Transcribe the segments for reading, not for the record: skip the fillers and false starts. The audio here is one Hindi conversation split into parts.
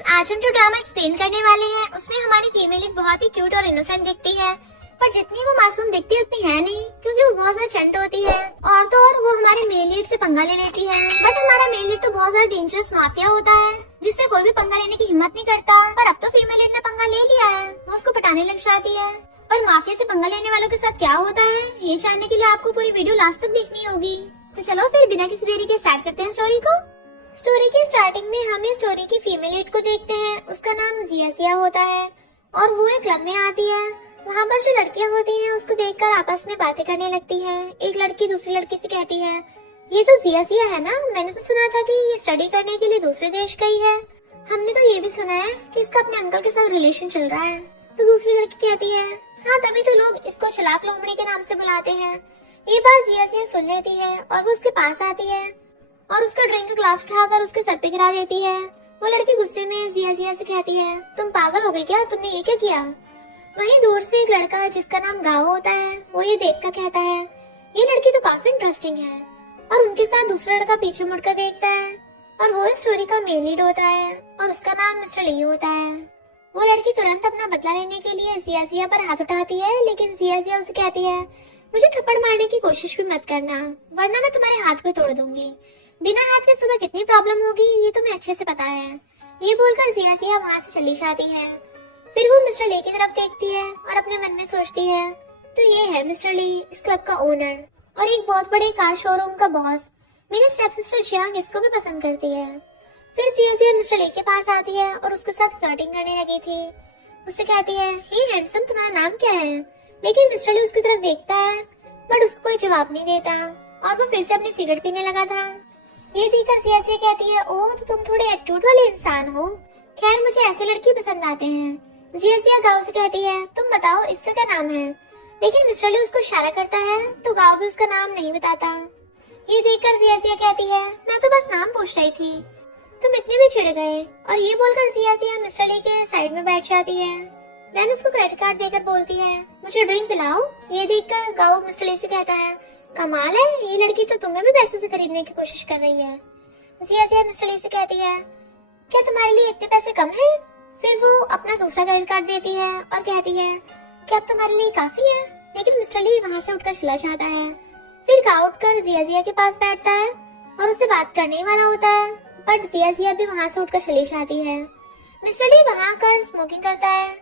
आज हम जो ड्रामा एक्सप्लेन करने वाले हैं उसमें हमारी फीमेल लीड बहुत ही क्यूट और इनोसेंट दिखती है, पर जितनी वो मासूम दिखती है उतनी है नहीं, क्योंकि वो बहुत ज्यादा चंट होती है। और तो और वो हमारे मेल लीड से पंगा ले लेती है। बट हमारा मेल लीड तो बहुत ज्यादा डेंजरस माफिया होता है, जिससे कोई भी पंगा लेने की हिम्मत नहीं करता। पर अब तो फीमेल लीड ने पंगा ले लिया है, वो उसको पटाने लग जाती है। पर माफिया से पंगा लेने वालों के साथ क्या होता है, ये जानने के लिए आपको पूरी वीडियो लास्ट तक देखनी होगी। तो चलो फिर बिना किसी देरी के स्टार्ट करते हैं स्टोरी को। स्टोरी की स्टार्टिंग में हम इस स्टोरी की फीमेल लीड को देखते हैं। उसका नाम जिया होता है और वो एक क्लब में आती है। वहाँ पर जो लड़कियाँ होती हैं उसको देखकर आपस में बातें करने लगती हैं। एक लड़की दूसरी लड़की से कहती है, ये तो जिया है ना, मैंने तो सुना था कि ये स्टडी करने के लिए दूसरे देश गई है। हमने तो ये भी सुना है कि इसका अपने अंकल के साथ रिलेशन चल रहा है। तो दूसरी लड़की कहती है, हाँ तभी तो लोग इसको चालाक लोमड़ी के नाम से बुलाते हैं। ये बात जिया सुन लेती है और वो उसके पास आती है और उसका ड्रिंक का ग्लास उठाकर उसके सर पे गिरा देती है। वो लड़की गुस्से में जिया से कहती है, तुम पागल हो गई क्या, तुमने ये क्या किया। वहीं दूर से एक लड़का जिसका नाम गाओ होता है, वो ये देखकर कहता है, ये लड़की तो काफी इंटरेस्टिंग है। और उनके साथ दूसरा लड़का पीछे मुड़कर देखता है और वो इस स्टोरी का मेन लीड होता है और उसका नाम मिस्टर ली होता है। वो लड़की तुरंत अपना बदला लेने के लिए जिया पर हाथ उठाती है, लेकिन जिया उसे कहती है, मुझे थप्पड़ मारने की कोशिश भी मत करना, वरना मैं तुम्हारे हाथ को तोड़ दूंगी। बिना हाथ के सुबह कितनी प्रॉब्लम होगी ये तुम्हें अच्छे से पता है। ये बोलकर जिया वहाँ से चली जाती है। फिर वो मिस्टर ली की तरफ देखती है और अपने मन में सोचती है, तो ये है मिस्टर ली, इस क्लब का ओनर और एक बहुत बड़े कार शोरूम का बॉस। मेरी स्टेप सिस्टर जियांग इसको भी पसंद करती है। फिर जिया मिस्टर ली के पास आती है और उसके साथ फ्लर्टिंग करने लगी थी। उससे कहती है, हे हैंडसम, तुम्हारा नाम क्या है। लेकिन मिस्टर ली उसकी तरफ देखता है बट उसको कोई जवाब नहीं देता और वो फिर से अपनी सिगरेट पीने लगा था। ये देखकर जिया कहती है, ओह तो तुम थोड़े एटीट्यूड वाले इंसान हो। खैर मुझे ऐसे लड़के पसंद आते हैं। जिया गाँव से कहती है, तुम बताओ इसका क्या नाम है। लेकिन मिस्टर ली उसको इशारा करता है तो गाँव भी उसका नाम नहीं बताता। ये देखकर जिया कहती है, मैं तो बस नाम पूछ रही थी, तुम इतने भी चिढ़ गए। और ये बोलकर जिया मिस्टर ली के साइड में बैठ जाती है। देन उसको क्रेडिट कार्ड देकर बोलती है, मुझे ड्रिंक पिलाओ। ये देखकर गाँव मिस्टर ली से कहता है, कमाल है, ये लड़की तो तुम्हें भी पैसों से खरीदने की कोशिश कर रही है। जिया मिस्टर ली से कहती है, क्या तुम्हारे लिए इतने पैसे कम हैं? फिर वो अपना दूसरा क्रेडिट कार्ड देती है और कहती है, क्या अब तुम्हारे लिए काफी है। लेकिन मिस्टर ली वहाँ से उठकर चला जाता है। फिर गाँव उठकर जिया के पास बैठता है और उससे बात करने वाला होता है, बट जिया भी वहाँ से उठकर चली जाती है। मिस्टर ली वहाँ आकर स्मोकिंग करता है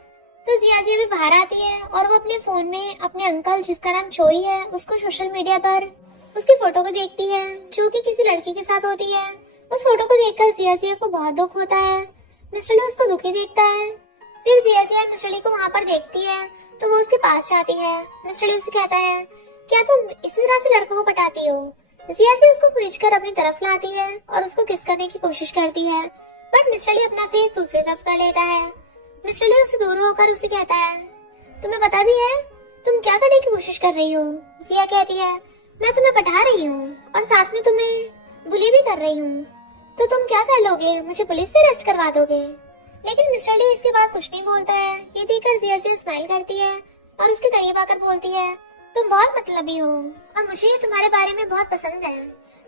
तो जिया भी बाहर आती है और वो अपने फोन में अपने अंकल जिसका नाम चोई है उसको सोशल मीडिया पर उसकी फोटो को देखती है जो कि किसी लड़की के साथ होती है। उस फोटो को देखकर जिया को बहुत दुख होता है। मिस्टर ली उसको दुखी देखता है। फिर जिया मिस्टर ली को वहाँ पर देखती है तो वो उसके पास जाती है। मिस्टर ली उसे कहता है, क्या तुम इसी तरह से लड़कों को पटाती हो। जिया उसको खींचकर अपनी तरफ लाती है और उसको किस करने की कोशिश करती है, बट मिस्टर ली अपना फेस दूसरी तरफ कर लेता है। मिस्टर ली उससे दूर होकर उसे कहता है, तुम्हें पता भी है तुम क्या करने की कोशिश कर रही हो। जिया कहती है, मैं तुम्हें पटा रही हूँ और साथ में तुम्हें बुली भी कर रही हूँ, तो तुम क्या कर लोगे, मुझे पुलिस से अरेस्ट करवा दोगे। लेकिन मिस्टर ली इसके बाद कुछ नहीं बोलता है। ये देखकर जिया स्माइल करती है और उसके करीब आकर बोलती है, तुम बहुत मतलबी हो और मुझे तुम्हारे बारे में बहुत पसंद है।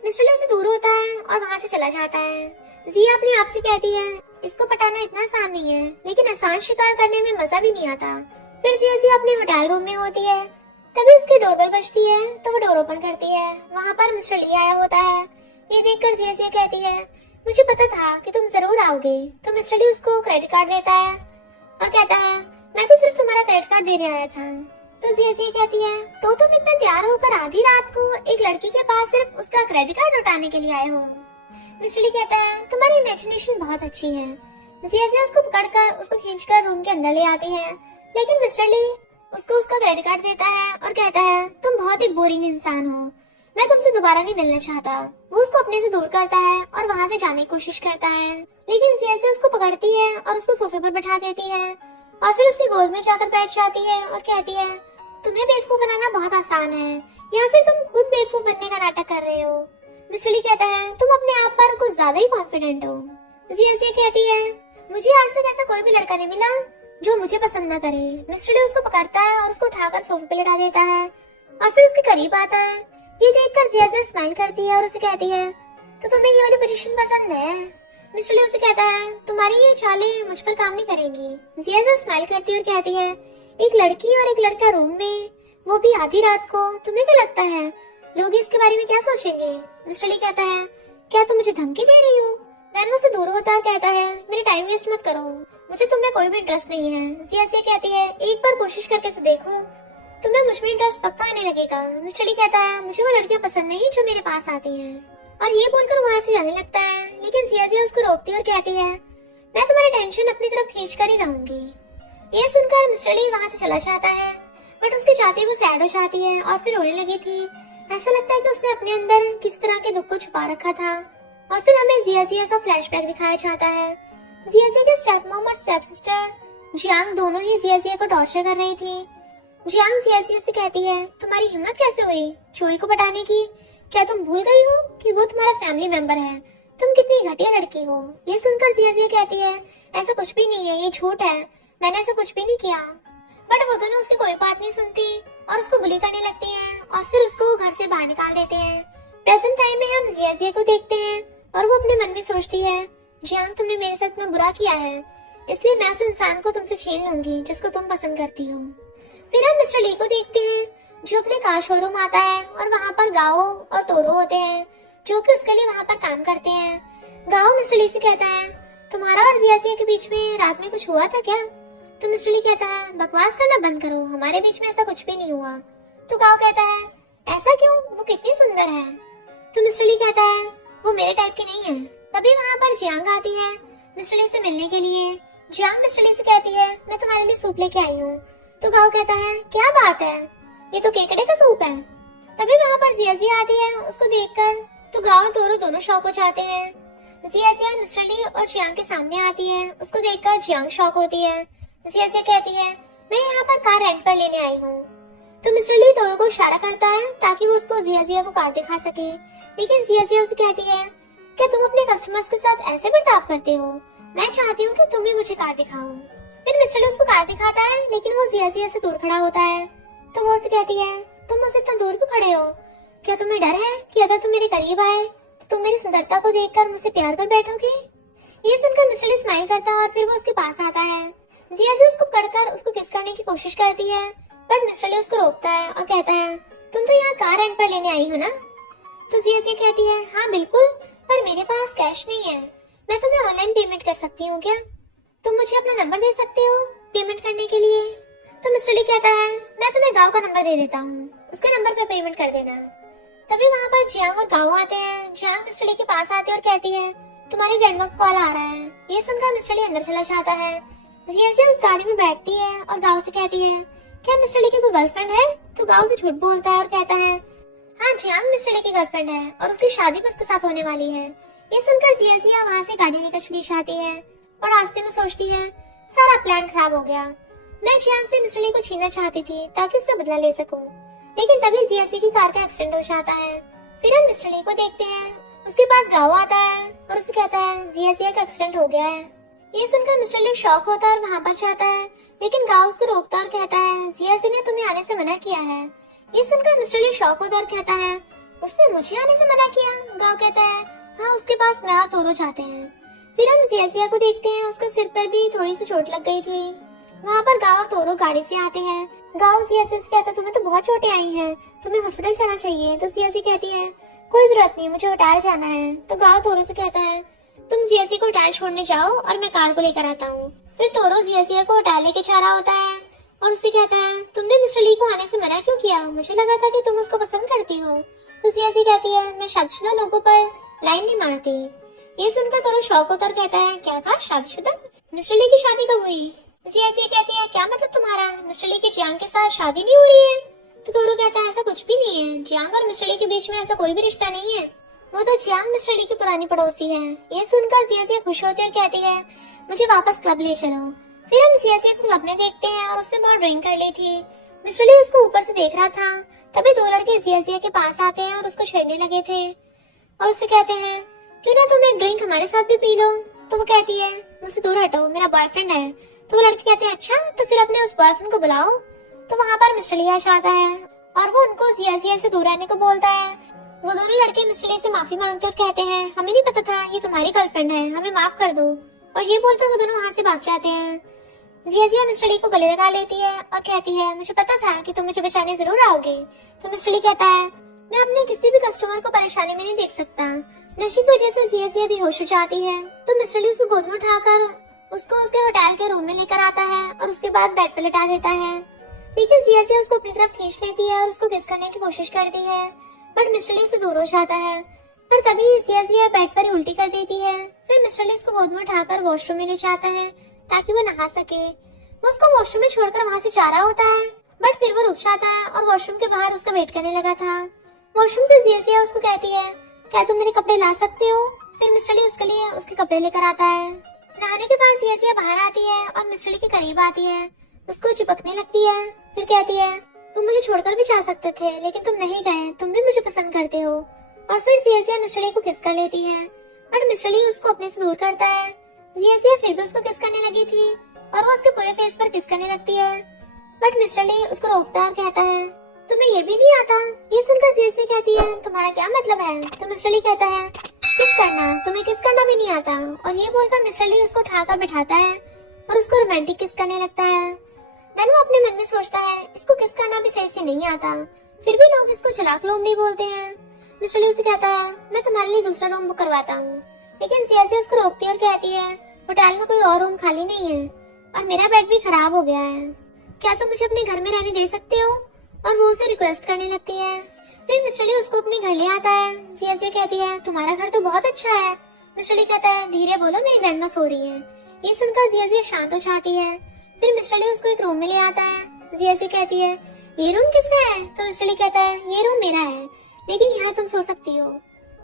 मिस्टर ली उससे दूर होता है और वहाँ से चला जाता है। जिया अपने आप से कहती है, इसको पटाना इतना आसान नहीं है, लेकिन आसान शिकार करने में मजा भी नहीं आता। फिर जिया अपने होटल रूम में होती है, तभी उसकी डोरबेल बजती है तो वो डोर ओपन करती है। वहाँ पर मिस्टर ली आया होता है। ये देखकर जिया कहती है, मुझे पता था कि तुम जरूर आओगे। तो मिस्टर ली उसको क्रेडिट कार्ड देता है और कहता है, मैं तो सिर्फ तुम्हारा क्रेडिट कार्ड देने आया था। तो जिया कहती है, तो तुम इतना तैयार होकर आधी रात को एक लड़की के पास सिर्फ उसका क्रेडिट कार्ड लौटाने के लिए आए हो। मिस्टर ली कहता है, तुम्हारी इमेजिनेशन बहुत अच्छी है। जिया उसको पकड़कर उसको खींचकर रूम के अंदर ले आती है, लेकिन मिस्टर ली उसको उसका क्रेडिट कार्ड देता है और कहता है, तुम बहुत ही बोरिंग इंसान हो, मैं तुमसे दोबारा नहीं मिलना चाहता। वो उसको अपने से दूर करता है और वहाँ से जाने की कोशिश करता है, लेकिन जिया उसको पकड़ती है और उसको सोफे पर बैठा देती है और फिर उसकी गोद में जाकर बैठ जाती है और कहती है, तुम्हें बेवकूफ बनाना बहुत आसान है या फिर तुम खुद बेवकूफ बनने का नाटक कर रहे हो। मिस्टर ली कहता है, तुम अपने आप पर कुछ ज्यादा ही कॉन्फिडेंट हो। जिया कहती है, मुझे आज तक ऐसा कोई भी लड़का नहीं मिला जो मुझे पसंद न करे। मिस्टर ली उसको पकड़ता है और उसको उठाकर सोफे पे लटा देता है और फिर उसके करीब आता है। ये देखकर जिया स्माइल करती है और उसे कहती है, तो तुम्हें ये वाली पोजीशन पसंद है। मिस्टर ली उसे कहता है तुम्हारी ये चालें मुझ पर काम नहीं करेंगी। जिया स्माइल करती है और कहती है एक लड़की और एक लड़का रूम में, वो भी आधी रात को, तुम्हें क्या लगता है लोग इसके बारे में क्या सोचेंगे? मिस्टर ली कहता है क्या तुम मुझे धमकी दे रही हो? दैन मुझसे दूर होता है कहता है मेरे टाइम वेस्ट मत करो, मुझे तुमने कोई भी इंटरेस्ट नहीं है। जिया कहती है एक बार कोशिश करके तो देखो, तुम्हें मुझ में इंटरेस्ट पक्का आने लगेगा। मिस्टर ली कहता है मुझे वो लड़कियां पसंद नहीं जो मेरे पास आती हैं, और ये बोलकर वहाँ से जाने लगता है। लेकिन जिया उसको रोकती है और कहती है मैं तुम्हारी टेंशन अपनी तरफ खींच कर ही रहूंगी। ये सुनकर मिस्टर ली वहाँ से चला जाता है, बट उसके जाते वो सैड हो जाती है और फिर रोने लगी थी। ऐसा लगता है कि उसने अपने अंदर किसी तरह के दुख को छुपा रखा था। और फिर हमें जिया का फ्लैशबैक दिखाया जाता है। जिया के स्टेप मॉम और स्टेप सिस्टर जियांग दोनों ही जिया को टॉर्चर कर रही थी। जियांग जिया से कहती है तुम्हारी हिम्मत कैसे हुई चोई को पटाने की? क्या तुम भूल गई हो कि वो तुम्हारा फैमिली मेंबर है? तुम कितनी घटिया लड़की हो। ये सुनकर जिया कहती है ऐसा कुछ भी नहीं है, ये झूठ है, मैंने ऐसा कुछ भी नहीं किया। बट वो दोनों उसकी कोई बात नहीं सुनती और उसको बुली करने लगती हैं और फिर उसको घर से बाहर निकाल देते हैं। प्रेजेंट टाइम में हम जिया को देखते हैं और वो अपने मन में सोचती है जियांग तुमने मेरे साथ इतना बुरा किया है, इसलिए मैं उस इंसान को तुमसे छीन लूंगी जिसको तुम पसंद करती हो। फिर हम मिस्टर ली को देखते हैं जो अपने कार शोरूम आता है और वहाँ पर गाओ और तोरो होते हैं जो कि उसके लिए वहाँ पर काम करते हैं। गाओ मिस्टर ली से कहता है तुम्हारा और जिया के बीच में रात में कुछ हुआ था क्या? तो मिस्टर ली कहता है बकवास करना बंद करो, हमारे बीच में ऐसा कुछ भी नहीं हुआ। तो गाओ कहता है ऐसा क्यों, वो कितनी सुंदर है। तो मिस्टर ली कहता है वो मेरे टाइप की नहीं है। तभी वहाँ पर जियांग आती है मिस्टर ली से मिलने के लिए। जियांग मिस्टर ली से कहती है मैं तुम्हारे लिए सूप लेके आई हूँ। तो गाओ कहता है क्या बात है, ये तो केकड़े का सूप है। तभी वहाँ पर जिया आती है, उसको देखकर तो गाओ और तोरो दोनों शॉक हो जाते हैं। जिया मिस्टर ली और जियांग के सामने आती है, उसको देखकर जियांग शॉक होती है। जिया कहती है मैं यहाँ पर कार रेंट पर लेने आई हूँ। तो मिस्टर ली तोरो को इशारा करता है ताकि वो उसको जिया को कार दिखा सके। लेकिन जिया उसे कहती है क्या तुम अपने कस्टमर्स के साथ ऐसे बर्ताव करते हो? मैं चाहती हूँ कि तुम ही मुझे कार दिखाओ। फिर मिस्टर ली उसको कार दिखाता है लेकिन वो जिया से दूर खड़ा होता है। तो वो उसे कहती है तुम मुझसे इतना दूर क्यों खड़े हो? क्या तुम्हें डर है कि अगर तुम मेरे करीब आए तो तुम मेरी सुंदरता को देखकर मुझसे प्यार कर बैठोगे? ये सुनकर मिस्टर ली स्माइल करता है और फिर वो उसके पास आता है। जिया उसको पकड़कर उसको किस करने की कोशिश करती है, पर मिस्टर ली उसको रोकता है और कहता है तुम तो यहाँ कार रेंट पर लेने आई हो ना? तो जिया कहती है हाँ बिल्कुल, पर मेरे पास कैश नहीं है, मैं तुम्हें ऑनलाइन पेमेंट कर सकती हूँ क्या? तुम मुझे अपना नंबर दे सकते हो पेमेंट करने के लिए? तो मिस्टर ली कहता है मैं तुम्हें गाँव का नंबर दे देता हूँ, उसके नंबर पे पेमेंट कर देना। तभी वहाँ पर जियांग और गाँव आते हैं। जियांग मिस्टर ली के पास आती है और कहती है तुम्हारी ग्रैंडमा को कॉल आ रहा है। ये सुनकर मिस्टर ली अंदर चला जाता है। जिया उस गाड़ी में बैठती है और गाँव से कहती है क्या मिस्टर ली की कोई गर्लफ्रेंड है? तो गाँव से झूठ बोलता है और कहता है हाँ जियांग मिस्टर ली की गर्लफ्रेंड है और उसकी शादी भी उसके साथ होने वाली है। ये सुनकर जिया वहाँ से गाड़ी लेकर चली जाती है और रास्ते में सोचती है सारा प्लान खराब हो गया। मैं जियांग से मिस्टर ली को छीनना चाहती थी ताकि उससे बदला ले सकूं, लेकिन तभी जिया की कार का एक्सीडेंट हो जाता है। फिर हम मिस्टर ली को देखते हैं, उसके पास गाँव आता है और उसे कहता है जिया का एक्सीडेंट हो गया है। ये सुनकर मिस्टर ली शॉक होता है और वहाँ पर जाता है, लेकिन गाँव उसको रोकता और कहता है जिया ने तुम्हें आने से मना किया है। ये सुनकर मिस्टर ली शॉक होता और कहता है उसने मुझे आने से मना किया? गाँव कहता है हाँ, उसके पास मैं और तोरो जाते हैं। फिर हम जिया को देखते हैं, उसके सिर पर भी थोड़ी सी चोट लग गई थी। वहाँ पर गाँव और तोरो गाड़ी से आते हैं। गाँव जिया से कहता है तुम्हें तो बहुत चोटें आई हैं, तुम्हें हॉस्पिटल जाना चाहिए। तो जिया कहती है कोई जरूरत नहीं, मुझे होटल जाना है। तो गाँव तोरो से कहता है तुम जिया को होटल छोड़ने जाओ और मैं कार को लेकर आता हूँ। फिर तोरो जिया को होटल लेके जा रहा होता है और उससे कहता है तुमने मिस्टर ली को आने से मना क्यों किया? मुझे लगा था कि तुम उसको पसंद करती हो। तो जिया कहती है मैं शादीशुदा लोगों पर लाइन नहीं मारती। ये सुनकर तोरो शौक होता और कहता है क्या कहा, शादीशुदा? मिस्टर ली की शादी कब हुई? जिया कहती है क्या मतलब तुम्हारा, मिस्टर ली की जियांग के साथ शादी नहीं हो रही है? तो तोरो कहता है ऐसा कुछ भी नहीं है, जियांग और मिस्टर ली के बीच में ऐसा कोई भी रिश्ता नहीं है, वो तो जियांग मिस्टर ली की पुरानी पड़ोसी है। ये सुनकर जिया खुश होती है और कहती है मुझे वापस क्लब ले चलो। फिर हम जिया को क्लब में देखते हैं और उसने बहुत ड्रिंक कर ली थी। मिस्टर ली उसको ऊपर से देख रहा था। तभी दो लड़के जिया के पास आते हैं और उसको छेड़ने लगे थे और उससे कहते हैं क्यों ना तुम एक ड्रिंक हमारे साथ भी पी लो। तो वो कहती है मुझसे दूर हटो, मेरा बॉयफ्रेंड है। तो वो लड़के कहते हैं अच्छा, तो फिर अपने उस बॉयफ्रेंड को बुलाओ। तो वहाँ पर मिस्टर ली आ जाता है और वो उनको जिया से दूर रहने को बोलता है। वो दोनों लड़के मिस्टर ली से माफी मांगते और कहते हैं हमें नहीं पता था ये तुम्हारी गर्लफ्रेंड है, हमें माफ कर दो। और ये बोलकर वो दोनों वहाँ से भाग जाते हैं। जिया मिस्टर ली को गले लगा लेती है और कहती है मुझे पता था कि तुम मुझे बचाने जरूर आओगे। तो मिस्टर ली कहता है मैं अपने किसी भी कस्टमर को परेशानी में नहीं देख सकता। नशे की वजह से जिया बेहोश हो जाती है। तो मिस्टर ली उसको गोद में उठाकर उसको उसके होटल के रूम में लेकर आता है और उसके बाद बेड पर लेटा देता है। लेकिन जिया उसको अपनी तरफ खींच लेती है और उसको किस करने की कोशिश करती है, बट मिस्टर ली उससे दूर हो जाता है। पर तभी जिया बेड पर ही उल्टी कर देती है। फिर मिस्टर ली उसको गोद में उठाकर वॉशरूम में ले जाता है ताकि वो नहा सके। वो उसको वॉशरूम में छोड़कर वहाँ से जा रहा होता है, बट फिर वो रुक जाता है और वॉशरूम के बाहर उसका वेट करने लगा था। वॉशरूम से जिया उसको कहती है क्या तुम मेरे कपड़े ला सकते हो। फिर मिस्टर ली उसके लिए उसके कपड़े लेकर आता है। नहाने के बाद जिया बाहर आती है और मिस्टर ली के करीब आती है, उसको चिपकने लगती है। फिर कहती है तुम मुझे छोड़कर भी जा सकते थे लेकिन तुम नहीं गए, तुम भी मुझे पसंद करते हो। और फिर जिया मिस्टर ली को किस कर लेती है, बट मिस्टर ली उसको अपने से दूर करता है। जिया फिर भी उसको किस करने लगी थी और वो उसके पूरे फेस पर किस करने लगती है, बट मिस्टर ली उसको रोकता है और कहता है तुम्हें ये भी नहीं आता। ये सुनकर जिया कहती है तुम्हारा क्या मतलब है। तो मिस्टर ली कहता है किस करना, तुम्हें किस करना भी नहीं आता। और ये बोलकर मिस्टर ली उसको उठाकर बिठाता है और उसको रोमांटिक किस करने लगता है। देन वो अपने मन में सोचता है इसको किस करना भी सही से नहीं आता, फिर भी लोग इसको चालाक लोमड़ी बोलते हैं। मिस्टर ली उसे कहता है मैं तुम्हारे लिए दूसरा रूम बुक करवाता हूँ। लेकिन जिया उसको रोकती है और कहती है होटल में कोई और रूम खाली नहीं है और मेरा बेड भी खराब हो गया है, क्या तुम मुझे अपने घर में रहने दे सकते हो। और वो उसे रिक्वेस्ट करने लगती है। फिर मिस्टर ली उसको अपने घर ले आता है। जिया कहती है तुम्हारा घर तो बहुत अच्छा है। मिस्टर ली कहता है धीरे बोलो मेरी ग्रैंडमा सो रही है। ये सुनकर जिया शांत हो जाती है। फिर मिस्टर ली उसको एक रूम में ले आता है। जिया कहती है ये रूम किसका है। तो मिस्टर ली कहता है ये रूम मेरा है लेकिन यहाँ तुम सो सकती हो।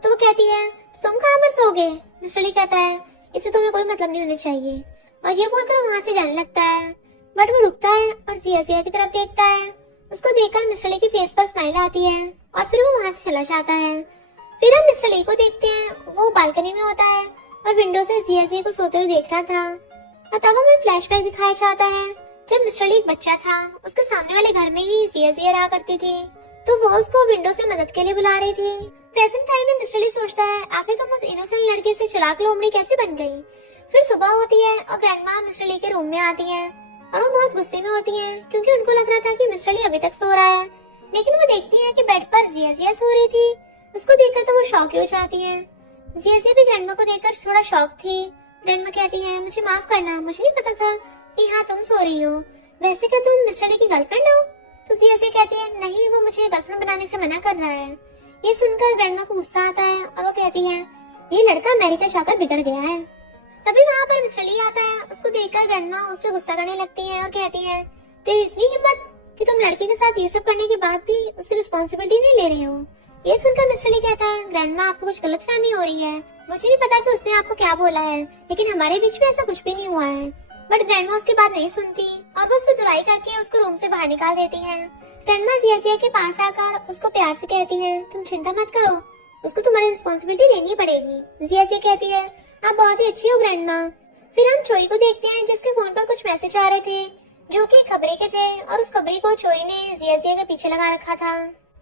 तो वो कहती है तो तुम कहाँ पर सोगे। मिस्टर ली कहता है इससे तुम्हें कोई मतलब नहीं होना चाहिए। और ये बोलकर वहाँ से जाने लगता है, बट वो रुकता है और जिया की तरफ देखता है। उसको देखकर मिस्टर ली के फेस पर स्माइल आती है और फिर वो वहाँ से चला जाता है। फिर हम मिस्टर ली को देखते हैं, वो बालकनी में होता है और विंडो से जिया को सोते हुए देख रहा था। और तब हमें फ्लैशबैक दिखाया जाता है जब मिस्टर ली एक बच्चा था, उसके सामने वाले घर में ही जिया रहा करती थी, तो वो उसको विंडो से मदद के लिए बुला रही थी। प्रेजेंट टाइम में मिस्टर ली सोचता है आखिर तुम उस इनोसेंट लड़के से चालाक लोमड़ी कैसे बन गई। फिर सुबह होती है और ग्रैंडमा मिस्टर ली के रूम में आती है और वो बहुत गुस्से में होती हैं क्योंकि उनको लग रहा था कि मिस्टर ली अभी तक सो रहा है। लेकिन वो देखती है कि बेड पर जिया सो रही थी। उसको देखकर तो वो शॉक हो जाती है। जिया भी ग्रैंडमा को देखकर थोड़ा शॉक थी। ग्रैंडमा कहती है मुझे माफ करना, मुझे नहीं पता था कि हाँ तुम सो रही हो। वैसे क्या तुम मिस्टर ली की गर्लफ्रेंड हो। तो जिया कहती है नहीं, वो मुझे गर्लफ्रेंड बनाने से मना कर रहा है। ये सुनकर ग्रैंडमा को गुस्सा आता है और वो कहती है ये लड़का अमेरिका जाकर बिगड़ गया है। तभी वहाँ पर मिस्टर ली आता है। उसको देखकर ग्रैंडमा उस पर गुस्सा करने लगती है और कहती है तेरी इतनी हिम्मत कि तुम लड़की के साथ ये सब करने के बाद भी उसकी रिस्पॉन्सिबिलिटी नहीं ले रही हो। ये सुनकर मिस्टर ली कहता है ग्रैंडमा आपको कुछ गलतफहमी हो रही है, मुझे नहीं पता कि उसने आपको क्या बोला है, लेकिन हमारे बीच में ऐसा कुछ भी नहीं हुआ है। बट ग्रैंडमा उसकी बात नहीं सुनती और वो उसको धुलाई करके उसको रूम से बाहर निकाल देती है। ग्रैंडमा जिया के पास आकर उसको प्यार से कहती है तुम चिंता मत करो, उसको तुम्हारी रिस्पॉन्सिबिलिटी लेनी पड़ेगी। जिया कहती है आप बहुत ही अच्छी हो ग्रैंडमा। फिर हम चोई को देखते हैं जिसके फोन पर कुछ मैसेज आ रहे थे जो कि खबरी के थे और उस खबरी को चोई ने जिया के पीछे लगा रखा था।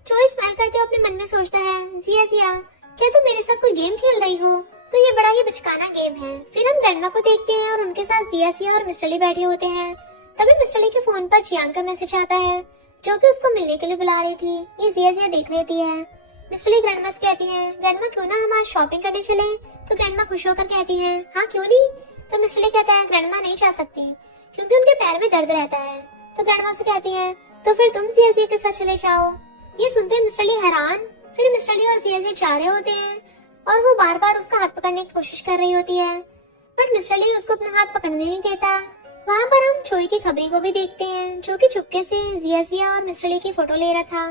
चोई स्माइल करते हुए अपने मन में सोचता है जिया क्या तुम मेरे साथ कोई गेम खेल रही हो, तो ये बड़ा ही बचकाना गेम है। फिर हम ग्रैंडमा को देखते हैं और उनके साथ जिया और मिस्टर ली बैठे होते हैं। तभी मिस्टर ली के फोन पर जियांग का मैसेज आता है जो कि उसको मिलने के लिए बुला रही थी। ये जिया देख लेती है। मिस्टर ली ग्रैंडमा से कहती है ग्रैंडमा क्यों ना हम आज शॉपिंग करने चले। तो ग्रैंडमा खुश होकर कहती है हाँ क्यों नहीं। तो मिस्टर ली कहता है ग्रैंडमा नहीं जा सकती क्योंकि उनके पैर में दर्द रहता है। तो ग्रैंडमा से कहती है तो फिर तुम जिया के साथ चले जाओ। ये सुनते मिस्टर ली हैरान। फिर मिस्टर ली और जिया जा रहे होते हैं और वो बार बार उसका हाथ पकड़ने की कोशिश कर रही होती है, बट मिस्टर ली उसको अपना हाथ पकड़ने नहीं देता। वहाँ पर हम चोई की खबरी को भी देखते हैं जो कि चुपके से जिया और मिस्टर ली की फोटो ले रहा था,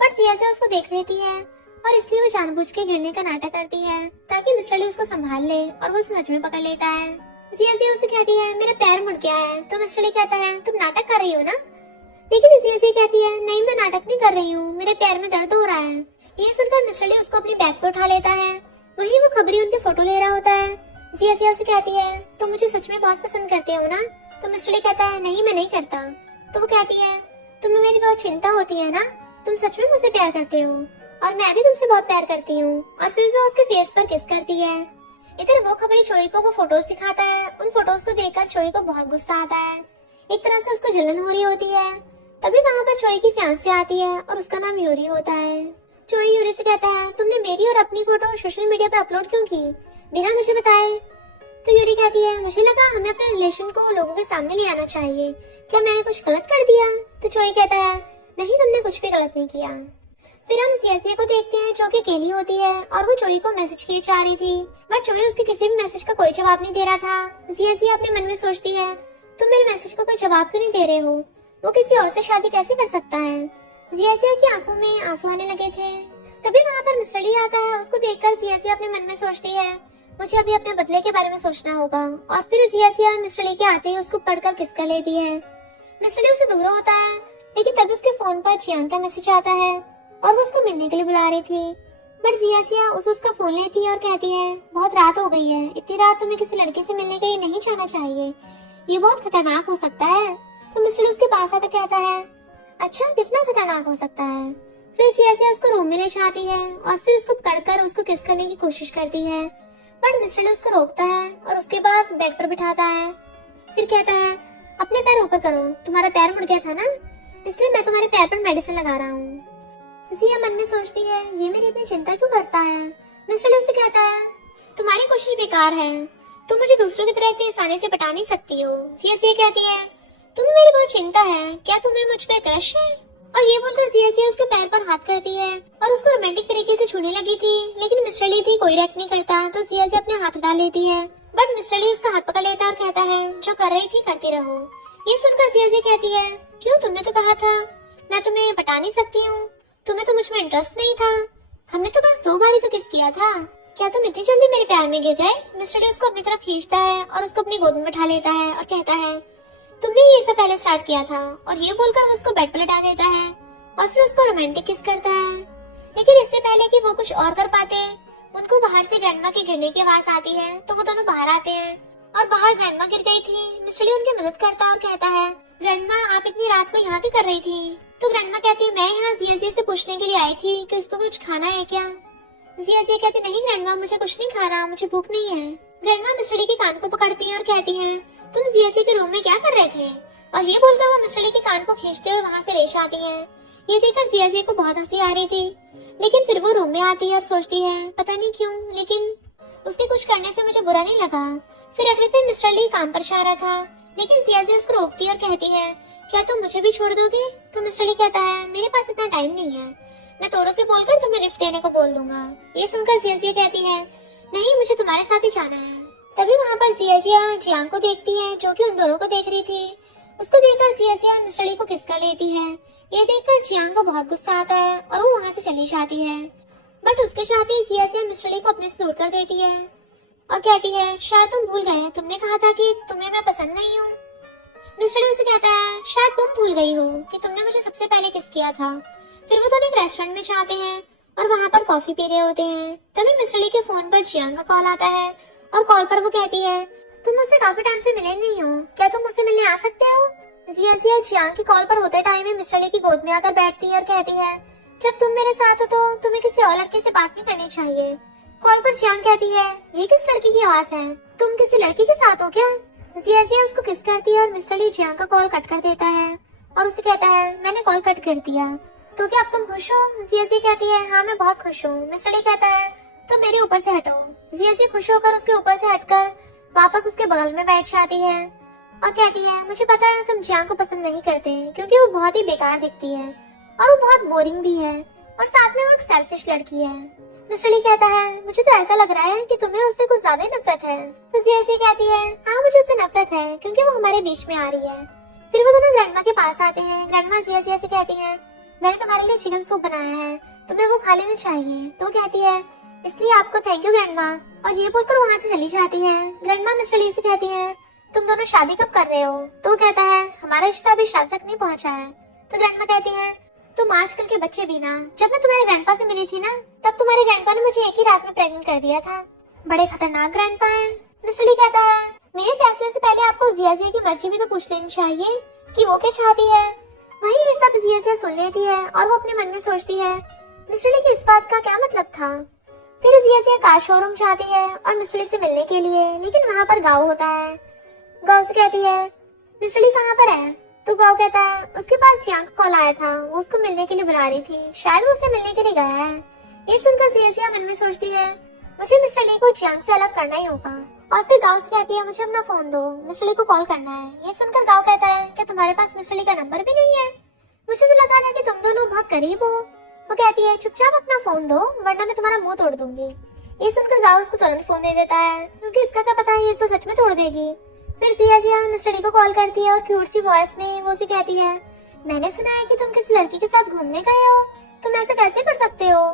बट जिया उसको देख लेती है और इसलिए वो जानबूझ के गिरने का नाटक करती है ताकि मिस्टर ली उसको संभाल ले और वो सच में पकड़ लेता है। जिया उसे कहती है मेरा पैर मुड़ गया है। तो मिस्टर ली कहता है तुम नाटक कर रही हो ना। लेकिन जिया कहती है नहीं मैं नाटक नहीं कर रही हूँ, मेरे पैर में दर्द हो रहा है। ये सुनकर मिस्टर ली उसको अपनी बैग पे उठा लेता है। वहीं वो खबरी उनकी फोटो ले रहा होता है। जिया उसे कहती है तुम मुझे सच में बहुत पसंद करते हो ना। तो मिस्टर ली कहता है नहीं मैं नहीं करता। तो वो कहती है तुम्हें मेरी बहुत चिंता होती है ना, तुम सच में मुझसे प्यार करते हो। और मैं भी तुमसे बहुत प्यार करती हूँ। और फिर वो उसके फेस पर किस करती है। इधर वो खबरी चोई को वो फोटोज दिखाता है। उन फोटोज को देखकर चोई को बहुत गुस्सा आता है। एक तरह से उसको जलन हो रही होती है। तभी वहाँ पर चोई की फियांसे आती है और उसका नाम यूरी होता है। चोई यूरी से कहता है, तुमने मेरी और अपनी फोटो सोशल मीडिया पर अपलोड क्यों की बिना मुझे बताए। तो यूरी कहती है, मुझे लगा हमें अपने रिलेशन को लोगों के सामने ले आना चाहिए, क्या मैंने कुछ गलत कर दिया। तो चोई कहता है, नहीं तुमने कुछ भी गलत नहीं किया। फिर हम जियाजिया को देखते हैं जो कि अकेली होती है और वो चोई को मैसेज किए जा रही थी, बट चोई उसके किसी भी मैसेज का कोई जवाब नहीं दे रहा था। जियाजिया अपने मन में सोचती है, तुम मेरे मैसेज को कोई जवाब क्यों नहीं दे रहे हो, वो किसी और से शादी कैसे कर सकता है। जियाजिया की आंखों में आंसू आने लगे थे। तभी वहाँ पर मिस्टर ली आता है। उसको देखकर जियाजिया अपने मन में सोचती है, मुझे अभी अपने बदले के बारे में सोचना होगा। और फिर जियाजिया मिस्टर ली के आते ही उसको पकड़कर किस कर लेती है। मिस्टर ली उसे दूर होता है, लेकिन तभी उसके फोन पर जियांग का मैसेज आता है और वो उसको मिलने के लिए बुला रही थी। बट जियाजिया उसका फोन लेती है और कहती है, बहुत रात हो गई है, इतनी रात तुम्हें किसी लड़के से मिलने के लिए नहीं जाना चाहिए, ये बहुत खतरनाक हो सकता है। तो मिस्टर ली उसके पास आकर कहता है, अच्छा कितना खतरनाक हो सकता है। फिर जियाजिया उसको रूम में ले जाती है और फिर उसको पकड़कर उसको किस करने की कोशिश करती है, बट मिस्टर ली उसको रोकता है और उसके बाद बेड पर बिठाता है। फिर कहता है, अपने पैर ऊपर करो, तुम्हारा पैर मुड़ गया था ना, इसलिए मैं तुम्हारे पैर पर मेडिसिन लगा रहा हूँ। जिया मन में सोचती है, ये मेरी इतनी चिंता क्यों करता है। मिस्टर ली उससे कहता है, तुम्हारी कोशिश बेकार है, तुम मुझे दूसरों की तरह इतनी आसानी से पटा नहीं सकती हो। जिया कहती है, तुम्हें मेरी बहुत चिंता है, क्या तुम्हें मुझ पे क्रश है। और ये बोलकर जिया उसके पैर पर हाथ करती है और उसको रोमांटिक तरीके से छूने लगी थी, लेकिन मिस्टर ली भी कोई रिएक्ट नहीं करता। तो जिया अपने हाथ डाल लेती है, बट मिस्टर ली उसका हाथ पकड़ लेता है और कहता है, जो कर रही थी करती रहो। ये सुनकर जिया कहती है, क्यों, तुमने तो कहा था मैं तुम्हें पटा नहीं सकती हूँ, तुम्हें तो मुझ में इंटरेस्ट नहीं था, हमने तो बस 2 बार ही तो किस किया था, क्या तुम इतनी जल्दी मेरे प्यार में गिर गए। मिस्टर ली उसको अपनी तरफ खींचता है और उसको अपनी गोद में बैठा लेता है और कहता है, तुमने ये सब पहले स्टार्ट किया था। और ये बोलकर उसको बेड पर लेटा देता है और फिर उसको रोमांटिक किस करता है। लेकिन इससे पहले कि वो कुछ और कर पाते, उनको बाहर से ग्रैंडमा के गिरने की आवाज आती है। तो वो दोनों बाहर आते हैं और बाहर ग्रैंडमा गिर गई थी। मिस्टर ली उनकी मदद करता और कहता है, ग्रैंडमा आप इतनी रात को यहाँ क्या कर रही थी। तो ग्रैंडमा कहती है, मैं यहाँ जिया से पूछने के लिए आई थी कि इसको कुछ खाना है क्या। जिया कहती, नहीं ग्रैंडमा, मुझे कुछ नहीं खाना, मुझे भूख नहीं है। ग्रैंडमा मिस्टर ली के कान को पकड़ती है और कहती है, तुम जिया के रूम में क्या कर रहे थे। और ये बोलकर वो मिस्टर ली के कान को खींचते हुए वहाँ से ले जाती है। ये देखकर जिया को बहुत हंसी आ रही थी, लेकिन फिर वो रूम में आती है और सोचती है, पता नहीं क्यों, लेकिन उसके कुछ करने से मुझे बुरा नहीं लगा। फिर अगले दिन मिस्टर ली काम पर जा रहा था, लेकिन जिया उसको रोकती है और कहती है, क्या तुम मुझे भी छोड़ दोगे। तो मिस्टर ली कहता है, मेरे पास इतना टाइम नहीं है, मैं तोरो से बोलकर तुम्हें लिफ्ट देने को बोल दूंगा। ये सुनकर जिया कहती है, नहीं मुझे तुम्हारे साथ ही जाना है। तभी वहाँ पर जिया जियांग को देखती है जो कि उन दोनों को देख रही थी। उसको देखकर जिया मिस्टर ली को किस कर लेती है। ये देखकर जियांग को बहुत गुस्सा आता है और वो वहाँ से चली जाती है, बट उसके साथ ही जिया मिस्टर ली को अपने से दूर कर देती है और कहती है, शायद तुम भूल गए, तुमने कहा था कि तुम्हें मैं पसंद नहीं हूँ। मिस्टर ली उसे कहता है, शायद तुम भूल गई हो कि तुमने मुझे सबसे पहले किस किया था। फिर वो दोनों एक रेस्टोरेंट में जाते हैं और वहाँ पर कॉफी पी रहे होते हैं। तभी मिस्टर ली के फोन पर जियांग का कॉल आता है और कॉल पर वो कहती है, तुम मुझसे काफी टाइम से मिले नहीं हो, क्या तुम मुझसे मिलने आ सकते हो। जिया जियांग की कॉल पर होते टाइम में मिस्टर ली की गोद में आकर बैठती है और कहती है, जब तुम मेरे साथ हो तो तुम्हें किसी और लड़के से बात नहीं करनी चाहिए। कॉल पर जियांग कहती है, ये किस लड़की की आवाज है, तुम किसी लड़की के साथ हो क्या। जिया उसको किस करती है और मिस्टर ली जियांग का कॉल कट कर देता है और उसे कहता है, मैंने कॉल कट कर दिया, तो क्या अब तुम खुश हो। जिया कहती है, हाँ मैं बहुत खुश हूँ। मिस्टर ली कहता है, तो मेरे ऊपर से हटो। जिया खुश होकर उसके ऊपर से हटकर वापस उसके बगल में बैठ जाती है और कहती है, मुझे पता है तुम जियांग को पसंद नहीं करते क्योंकि वो बहुत ही बेकार दिखती है और वो बहुत बोरिंग भी है और साथ में वो एक सेल्फिश लड़की है। मिस्टर ली कहता है, मुझे तो ऐसा लग रहा है कि तुम्हें उससे कुछ ज्यादा नफरत है। तो जिया कहती है, हाँ मुझे उससे नफरत है क्योंकि वो हमारे बीच में आ रही है। फिर वो दोनों ग्रैंडमा के पास आते हैं। ग्रैंडमा जिया से कहती है, मैंने तुम्हारे लिए चिकन सूप बनाया है, तुम्हें वो खा लेना चाहिए। तो कहती है, इसलिए आपको थैंक यू ग्रैंडमा। और ये बोलकर वहाँ से चली जाती है। ग्रैंडमा मिस्टर ली से कहती है, तुम दोनों शादी कब कर रहे हो। तो वो कहता है, हमारा रिश्ता अभी शादी तक नहीं पहुँचा है। तो ग्रैंडमा कहती है, तुम आजकल के बच्चे भी ना, जब मैं तुम्हारे ग्रैंडपा से मिली थी ना, तब तुम्हारे ग्रैंडपा ने मुझे एक ही रात में प्रेग्नेंट कर दिया था, बड़े खतरनाक ग्रैंडपा है। मिस्टर ली कहता है, मेरे फैसले से पहले आपको जिया की मर्जी भी तो पूछ लेनी चाहिए कि वो क्या चाहती है। वही ये सब जिया सुन लेती है और वो अपने मन में सोचती है, मिस्टर ली की इस बात का क्या मतलब था? फिर जिया कार शोरूम जाती है और मिस्टर ली से मिलने के लिए, लेकिन वहाँ पर गाओ होता है। गाओ से कहती है मिस्टर ली कहाँ पर है? तो गाओ कहता है उसके पास जियांग का कॉल आया था, वो उसको मिलने के लिए बुला रही थी, शायद वो उससे मिलने के लिए गया है। ये सुनकर जिया मन में सोचती है मुझे मिस्टर ली को जियांग से अलग करना ही होगा। और फिर गाओ से कहती है मुझे अपना फोन दो, मिस्टर ली को कॉल करना है। ये सुनकर गाओ कहता है क्या तुम्हारे पास मिस्टर ली का नंबर भी नहीं है? मुझे तो लगा था कि तुम दोनों बहुत करीब हो। वो कहती है चुपचाप अपना फोन दो वरना मैं तुम्हारा मुंह तोड़ दूंगी। ये सुनकर गाओ उसको तुरंत फोन दे देता है, क्योंकि इसका क्या पता है ये तो सच में तोड़ देगी। फिर जिया मिस्टर ली को कॉल करती है और क्यूट सी वॉइस में वो उसे कहती है मैंने सुना है कि तुम किसी लड़की के साथ घूमने गए हो, तुम ऐसे कैसे कर सकते हो?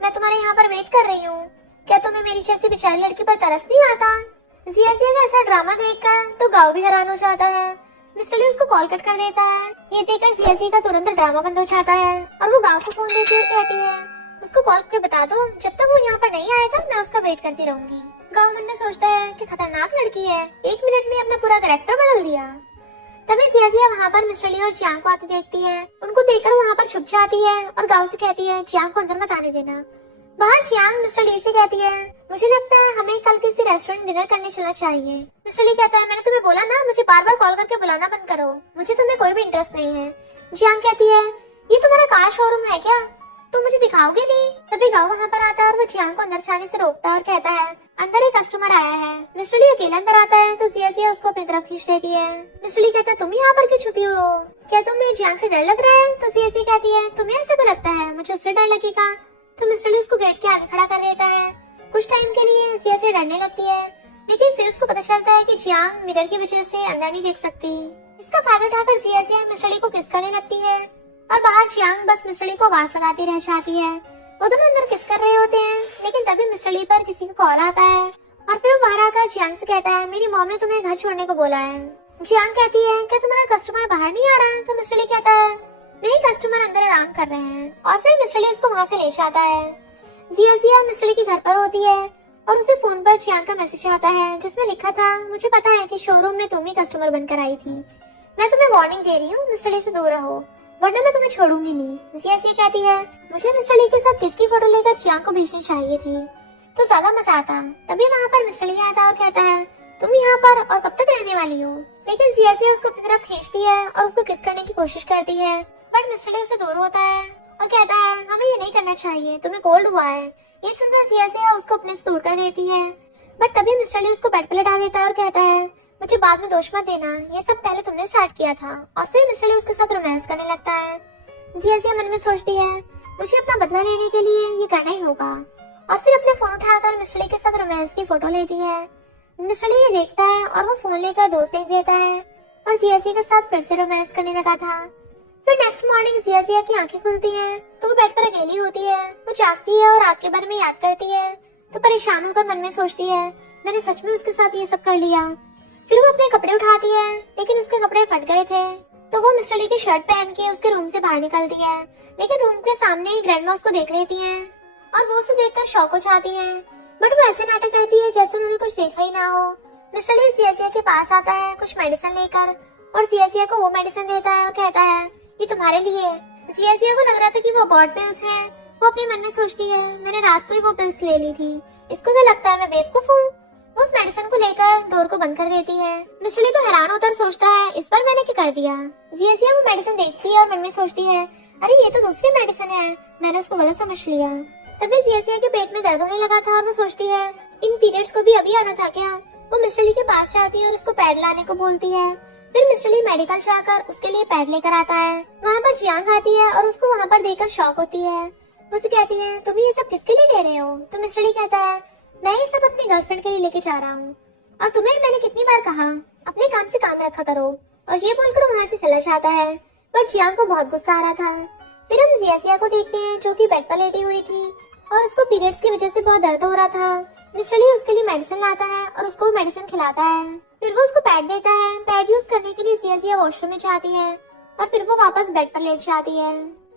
मैं तुम्हारे यहाँ पर वेट कर रही हूँ, क्या तुम्हें मेरी जैसी बेचारी लड़की पर तरस नहीं आता? जिया का ऐसा ड्रामा देखकर तो गाओ भी हैरान हो जाता है। मिस्टर ली उसको कॉल कट कर देता है। ये देखकर जिया का तुरंत ड्रामा बंद हो जाता है और वो गाओ को फोन देती हुई कहती है उसको कॉल करके बता दो जब तक वो यहाँ पर नहीं आएगा मैं उसका वेट करती रहूंगी। गाओ मन में सोचता है कि खतरनाक लड़की है, 1 मिनट में अपना पूरा कैरेक्टर बदल दिया। तभी जिया वहाँ पर मिस्टर ली और जियांग को आती देखती है। उनको देखकर वहाँ पर छुप जाती है और गाओ से कहती है जियांग को अंदर मत आने देना। बाहर जियांग मिस्टर ली से कहती है मुझे लगता है हमें कल किसी रेस्टोरेंट डिनर करने चलना चाहिए। मिस्टर ली कहता है मैंने तुम्हें बोला ना मुझे बार बार कॉल करके बुलाना बंद करो, मुझे तुम्हें कोई भी इंटरेस्ट नहीं है। जियांग कहती है ये तुम्हारा कार शोरूम है क्या, तुम मुझे दिखाओगे नहीं? तभी गाओ वहाँ पर आता है और वो जियांग को अंदर जाने से रोकता है और कहता है अंदर एक कस्टमर आया है। मिस्टर ली अकेला अंदर आता है तो जिया उसको अपनी तरफ खींच लेती है। मिस्टर ली कहता है तुम यहाँ पर क्यों छुपी हो, क्या तुम्हें जियांग से डर लग रहा है? तो जिया कहती है तुम्हें ऐसा क्यों लगता है, मुझे उससे डर लगेगा। तो मिस्टर ली उसको गेट के आगे खड़ा कर देता है। कुछ टाइम के लिए जिया डरने लगती है, लेकिन फिर उसको पता चलता है कि जियांग मिरर की वजह से अंदर नहीं देख सकती। इसका फायदा उठाकर जिया मिस्टर ली को किस करने लगती है और बाहर जियांग बस मिस्टर ली को आवाज लगाती रह जाती है। वो दोनों अंदर किस कर रहे होते हैं, लेकिन तभी मिस्टर ली पर किसी का कॉल आता है और फिर वो बाहर आकर जियांग से कहता है मेरी मॉम ने तुम्हें घर छोड़ने को बोला है। जियांग कहती है क्या तुम्हारा कस्टमर बाहर नहीं आ रहा? तो मिस्टर ली कहता है नहीं, कस्टमर अंदर आराम कर रहे हैं। और फिर मिस्टर ली उसको वहाँ से ले जाता है। जिया मिस्टर ली के घर पर होती है और उसे फोन पर जियांग का मैसेज आता है जिसमें लिखा था मुझे पता है कि शोरूम में तुम ही कस्टमर बनकर आई थी, मैं तुम्हें वार्निंग दे रही हूँ मिस्टर ली से दूर रहो वरना मैं तुम्हें छोड़ूंगी नहीं। जिया कहती है मुझे मिस्टर ली के साथ किसकी फोटो लेकर जियांग को भेजनी चाहिए थी तो ज्यादा मजा आता। तभी वहाँ पर मिस्टर ली आता है और कहता है तुम यहाँ पर और कब तक रहने वाली हो? लेकिन जिया उसको अपनी तरफ खींचती है और उसको किस करने की कोशिश करती है, बट मिस्टर ली उससे दूर होता है और कहता है हमें ये नहीं करना चाहिए, तुम्हें कोल्ड हुआ है। ये सुनकर जिया उसको अपने से दूर कर देती है, बट तभी मिस्टर ली उसको बेड पे लेटा देता है और कहता है मुझे बाद में दोष मत देना, ये सब पहले तुमने स्टार्ट किया था। और फिर मिस्टर ली उसके साथ रोमांस करने लगता है। जिया मन में सोचती है मुझे अपना बदला लेने के लिए ये करना ही होगा और फिर अपने फोन उठाकर मिस्टर ली के साथ रोमांस की फोटो लेती है। मिस्टर ली ये देखता है और वो फोन लेकर दूर फेंक देता है और जिया के साथ फिर से रोमांस करने लगा था। फिर नेक्स्ट मॉर्निंग जिया की आंखें खुलती हैं तो वो बेड पर अकेली होती है। वो जागती है और रात के बारे में याद करती है तो परेशान होकर मन में सोचती है मैंने सच में उसके साथ ये सब कर लिया। फिर वो अपने कपड़े उठाती है लेकिन उसके कपड़े फट गए थे तो वो मिस्टर ली की शर्ट पहन के उसके रूम से बाहर निकलती है, लेकिन रूम के सामने ही ग्रैंडमा उसको देख लेती हैं और वो उसे देखकर शॉक हो जाती हैं, बट वो ऐसे नाटक करती है जैसे उन्होंने कुछ देखा ही ना हो। मिस्टर ली जिया के पास आता है कुछ मेडिसिन लेकर और जिया को वो मेडिसिन देता है और कहता है ये तुम्हारे लिए। जिया को लग रहा था कि वो अबॉर्ट पिल्स हैं। वो अपने मन में सोचती है मैंने रात को ही वो पिल्स ले ली थी, इसको क्या लगता है मैं बेवकूफ हूँ। उस मेडिसिन को लेकर डोर को बंद कर देती है। मिस्टर ली तो हैरान होकर सोचता है इस पर मैंने क्या कर दिया। जिया वो मेडिसिन देखती है और मन में सोचती है अरे ये तो दूसरी मेडिसिन है, मैंने उसको गलत समझ लिया। तभी जिया के पेट में दर्द होने लगा था और वो सोचती है इन पीरियड्स को भी अभी आना था क्या। वो मिस्टर ली के पास जाती है और उसको पैड लाने को बोलती है। फिर मिस्टर ली मेडिकल जाकर उसके लिए पैड लेकर आता है। वहाँ पर जियांग आती है और उसको वहाँ पर देखकर शॉक होती है। उसे कहती है तुम ये सब किसके लिए ले रहे हो? तो मिस्टर ली कहता है मैं ये सब अपनी गर्लफ्रेंड के लिए लेके जा रहा हूँ और तुम्हें मैंने कितनी बार कहा अपने काम से काम रखा करो। और ये बोलकर वहाँ से चला जाता है, बट जियांग को बहुत गुस्सा आ रहा था। फिर हम जिया को देखते हैं जो कि बेड पर लेटी हुई थी और उसको पीरियड्स की वजह से बहुत दर्द हो रहा था। मिस्टर ली उसके लिए मेडिसिन लाता है और उसको मेडिसिन खिलाता है। फिर वो उसको पैड देता है। पैड यूज करने के लिए जिया वॉशरूम में जाती है और फिर वो वापस बेड पर लेट जाती है।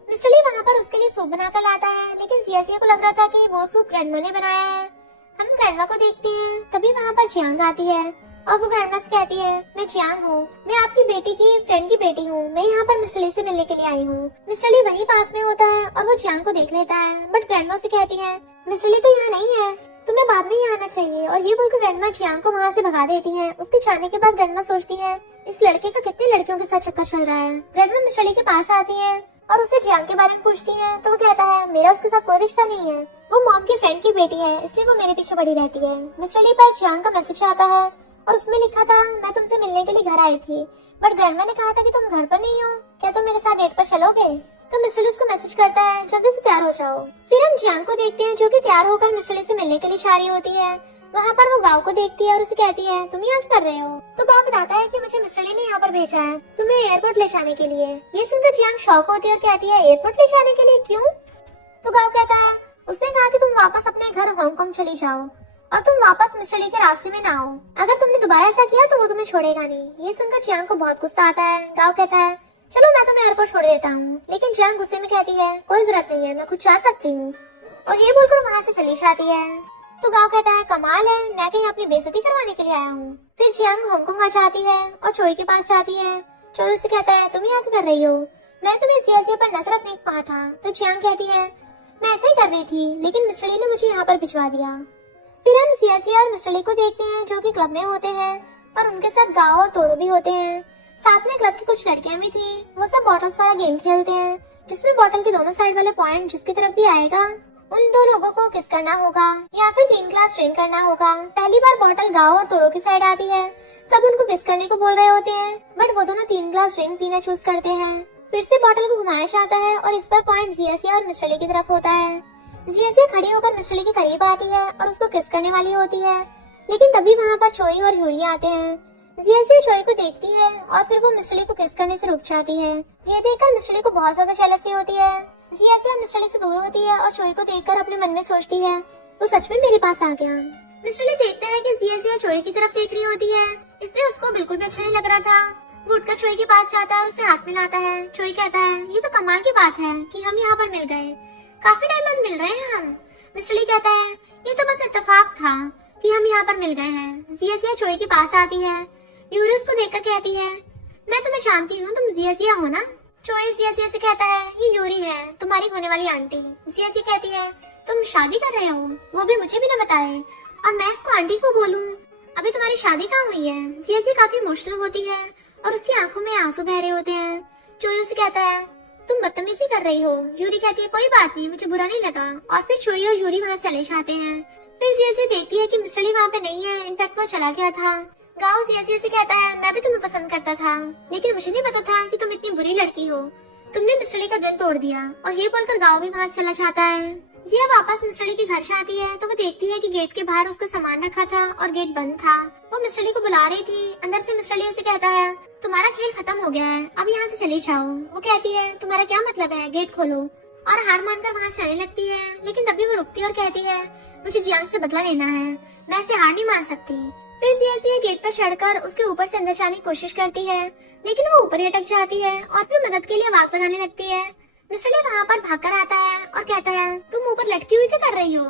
मिस्टर ली वहाँ पर उसके लिए सूप बनाकर लाता है, लेकिन जिया को लग रहा था कि वो सूप ग्रैंडमा ने बनाया है। हम ग्रैंडमा को देखते हैं। तभी वहाँ पर जियांग आती है और वो ग्रैंडमा से कहती है, मैं जियांग हूँ, मैं आपकी बेटी की फ्रेंड की बेटी हूँ, मैं यहाँ पर मिस्टर ली से मिलने के लिए आई हूँ। मिस्टर ली वहीं पास में होता है और वो जियांग को देख लेता है, बट ग्रैंडमा से कहती है, मिस्टर ली तो यहाँ नहीं है, तुम्हें बाद में यहाँ आना चाहिए। और ये बोलकर ग्रैंडमा जियांग को वहाँ से भगा देती है। उसके जाने के बाद ग्रैंडमा सोचती है, इस लड़के का कितने लड़कियों के साथ चक्कर चल रहा है। ग्रैंडमा मिस्टर ली के पास आती है और उससे जियांग के बारे में पूछती है, तो वो कहता है, मेरा उसके साथ कोई रिश्ता नहीं है, वो मॉम की फ्रेंड की बेटी है, इसलिए वो मेरे पीछे पड़ी रहती है। मिस्टर ली पर जियांग का मैसेज आता है और उसमें लिखा था, मैं तुमसे मिलने के लिए घर आई थी, बट ग्रैंडमा ने कहा था कि तुम घर पर नहीं हो, क्या तुम मेरे साथ डेट पर चलोगे। तो मिस्टर ली उसको मैसेज करता है, जल्दी से तैयार हो जाओ। फिर हम जियांग को देखते हैं जो कि तैयार होकर मिस्टर ली से मिलने के लिए जा रही होती है। वहाँ पर वो गाँव को देखती है और उसे कहती है, तुम यहाँ क्या कर रहे हो। तो गाँव बताता है कि मुझे मिस्टर ली ने यहाँ पर भेजा है तुम्हें एयरपोर्ट ले जाने के लिए। ये सुनकर जियांग शॉक होती है और कहती है, एयरपोर्ट ले जाने के लिए क्यों। तो गाँव कहता है, उसने कहा कि तुम वापस अपने घर हांगकांग चली जाओ और तुम वापस मिस्टर ली के रास्ते में ना आओ, अगर तुमने दोबारा ऐसा किया तो वो तुम्हें छोड़ेगा नहीं। ये सुनकर जियांग को बहुत गुस्सा आता है। गाँव कहता है, चलो मैं तुम्हें एयरपोर्ट छोड़ देता हूँ, लेकिन जियांग गुस्से में कहती है, कोई जरूरत नहीं है, मैं खुद जा सकती हूँ। और ये बोलकर वहाँ से चली जाती है। तो गाँव कहता है, कमाल है, मैं कहीं अपनी बेइज्जती करवाने के लिए आया हूँ। फिर जियांग हांगकांग आ जाती है और चोई के पास जाती है। चोई उससे कहता है, तुम यहाँ क्या कर रही हो, मैंने तुम्हें जिया पर नजर रखने को कहा था। तो जियांग कहती है, मैं ऐसे ही कर रही थी, लेकिन मिस्टर ली ने मुझे यहाँ पर भिजवा दिया। फिर हम जिया और मिस्टर ली को देखते हैं जो कि क्लब में होते हैं और उनके साथ गाँव और तोरो भी होते हैं। साथ में क्लब की कुछ लड़कियां भी थी। वो सब बॉटल्स वाला गेम खेलते हैं जिसमें बॉटल के दोनों साइड वाले पॉइंट जिसकी तरफ भी आएगा उन दो लोगों को किस करना होगा या फिर 3 ग्लास ड्रिंक करना होगा। पहली बार बॉटल गाँव और तोरो की साइड आती है, सब उनको किस करने को बोल रहे होते हैं, बट वो दोनों 3 ग्लास ड्रिंक पीना चूज करते हैं। फिर से बॉटल को घुमाया जाता है और इस बार पॉइंट जिया और मिस्टर ली की तरफ होता है। जिया खड़ी होकर मिस्टर ली के करीब आती है और उसको किस करने वाली होती है, लेकिन तभी वहाँ पर चोई और यूरी आते हैं। जिया चोई को देखती है और फिर वो मिस्टर ली को किस करने से रुक जाती है। ये देखकर मिस्टर ली को बहुत ज्यादा जेलसी होती है। जिया मिस्टर ली से दूर होती है और चोई को देखकर अपने मन में सोचती है, वो सच में मेरे पास आ गया। मिस्टर ली देखते हैं कि जिया चोई की तरफ देख रही होती है, इसलिए उसको बिल्कुल भी अच्छा नहीं लग रहा था। वो उठकर चोई के पास जाता है और उसे हाथ मिलाता है। चोई कहता है, ये तो कमाल की बात है कि हम यहाँ पर मिल गए, काफी टाइम बाद मिल रहे हैं हम। मिस्टर ली कहता है, ये तो बस इत्तेफाक था कि हम यहाँ पर मिल गए हैं। जिया चोई के पास आती है। यूरी उसको देखकर कहती है, मैं तुम्हें जानती हूँ, तुम जिया हो ना। चोई जिया से कहता है, ये यूरी है, तुम्हारी होने वाली आंटी। जिया कहती है, तुम शादी कर रहे हो, वो भी मुझे भी न बताए, और मैं इसको आंटी को बोलूं, अभी तुम्हारी शादी कहाँ हुई है। जिया काफी इमोशनल होती है और उसकी आंखों में आंसू बह रहे होते हैं। चोई उसे कहता है, तुम बदतमीजी कर रही हो। यूरी कहती है, कोई बात नहीं, मुझे बुरा नहीं लगा। और फिर चोई और यूरी वहाँ चले जाते हैं। फिर जिया देखती है कि मिस्टर ली वहाँ पे नहीं है, इनफैक्ट वो चला गया था। गाँव जिया से कहता है, मैं भी तुम्हें पसंद करता था, लेकिन मुझे नहीं पता था कि तुम इतनी बुरी लड़की हो, तुमने मिस्टर ली का दिल तोड़ दिया। और ये बोलकर गाँव भी वहाँ से चला जाता है। जिया वापस मिस्टर ली के घर जाती है तो वो देखती है कि गेट के बाहर उसका सामान रखा था और गेट बंद था। वो मिस्टर ली को बुला रही थी। अंदर से मिस्टर ली उसे कहता है, तुम्हारा खेल खत्म हो गया है, अब यहाँ से चली जाओ। वो कहती है, तुम्हारा क्या मतलब है, गेट खोलो। और हार मानकर वहाँ से जाने लगती है, लेकिन तभी वो रुकती है और कहती है, मुझे जियांग से बदला लेना है, मैं ऐसे हार नहीं मान सकती। फिर जिया गेट पर चढ़कर उसके ऊपर से अंदर जाने की कोशिश करती है, लेकिन वो ऊपर ही अटक जाती है और फिर मदद के लिए आवाज लगाने लगती है। मिस्टर ली वहाँ पर भागकर आता है और कहता है, तुम ऊपर लटकी हुई क्या कर रही हो।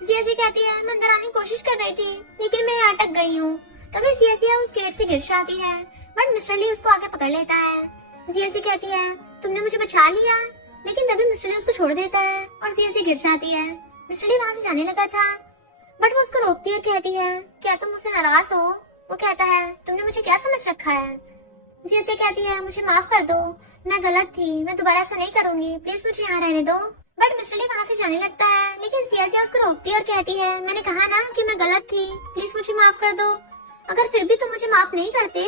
जिया कहती है, मैं अंदर आने की कोशिश कर रही थी, लेकिन मैं यहाँ अटक गई हूँ। तभी जिया उस गेट से गिर जाती है, बट मिस्टर ली उसको आगे पकड़ लेता है। जिया कहती है, तुमने मुझे बचा लिया, लेकिन तभी मिस्टर ली उसको छोड़ देता है और जिया गिर जाती है। मिस्टर ली वहाँ से जाने लगा था, बट वो उसको रोकती है और कहती है, क्या तुम मुझसे नाराज हो। वो कहता है, तुमने मुझे क्या समझ रखा है। जिया कहती है, मुझे माफ कर दो, मैं गलत थी, मैं दोबारा ऐसा नहीं करूंगी, प्लीज मुझे यहाँ रहने दो। बट मिस्टर ली वहाँ से जाने लगता है, लेकिन जिया उसको रोकती है और कहती है, मैंने कहा ना कि मैं गलत थी, प्लीज मुझे माफ कर दो, अगर फिर भी तुम मुझे माफ नहीं करते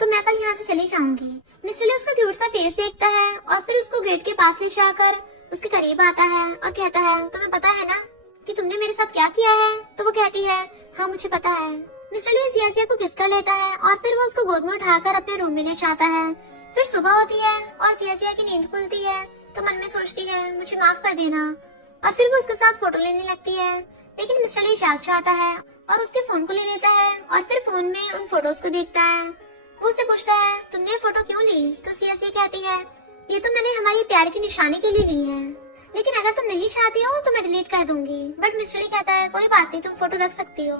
तो मैं कल यहाँ से चली जाऊंगी। मिस्टर ली उसका क्यूट सा फेस देखता है और फिर उसको गेट के पास ले जाकर उसके करीब आता है और कहता है, तुम्हें पता है ना कि तुमने मेरे साथ क्या किया है। तो वो कहती है, हाँ मुझे पता है। मिस्टर ली जिया को किस कर लेता है और फिर वो उसको गोद में उठाकर अपने रूम में ले जाता है। फिर सुबह होती है और जिया की नींद खुलती है तो मन में सोचती है, मुझे माफ कर देना। और फिर वो उसके साथ फोटो लेने लगती है, लेकिन मिस्टर ली जाग जाता है और उसके फोन को ले लेता है और फिर फोन में उन फोटोज को देखता है। वो उससे पूछता है, तुमने ये फोटो क्यों ली। तो जिया कहती है, ये तो मैंने हमारी प्यार की निशानी के लिए ली है, लेकिन अगर तुम नहीं चाहती हो तो मैं डिलीट कर दूंगी। बट मिस्टर ली कहता है, कोई बात नहीं, तुम फोटो रख सकती हो।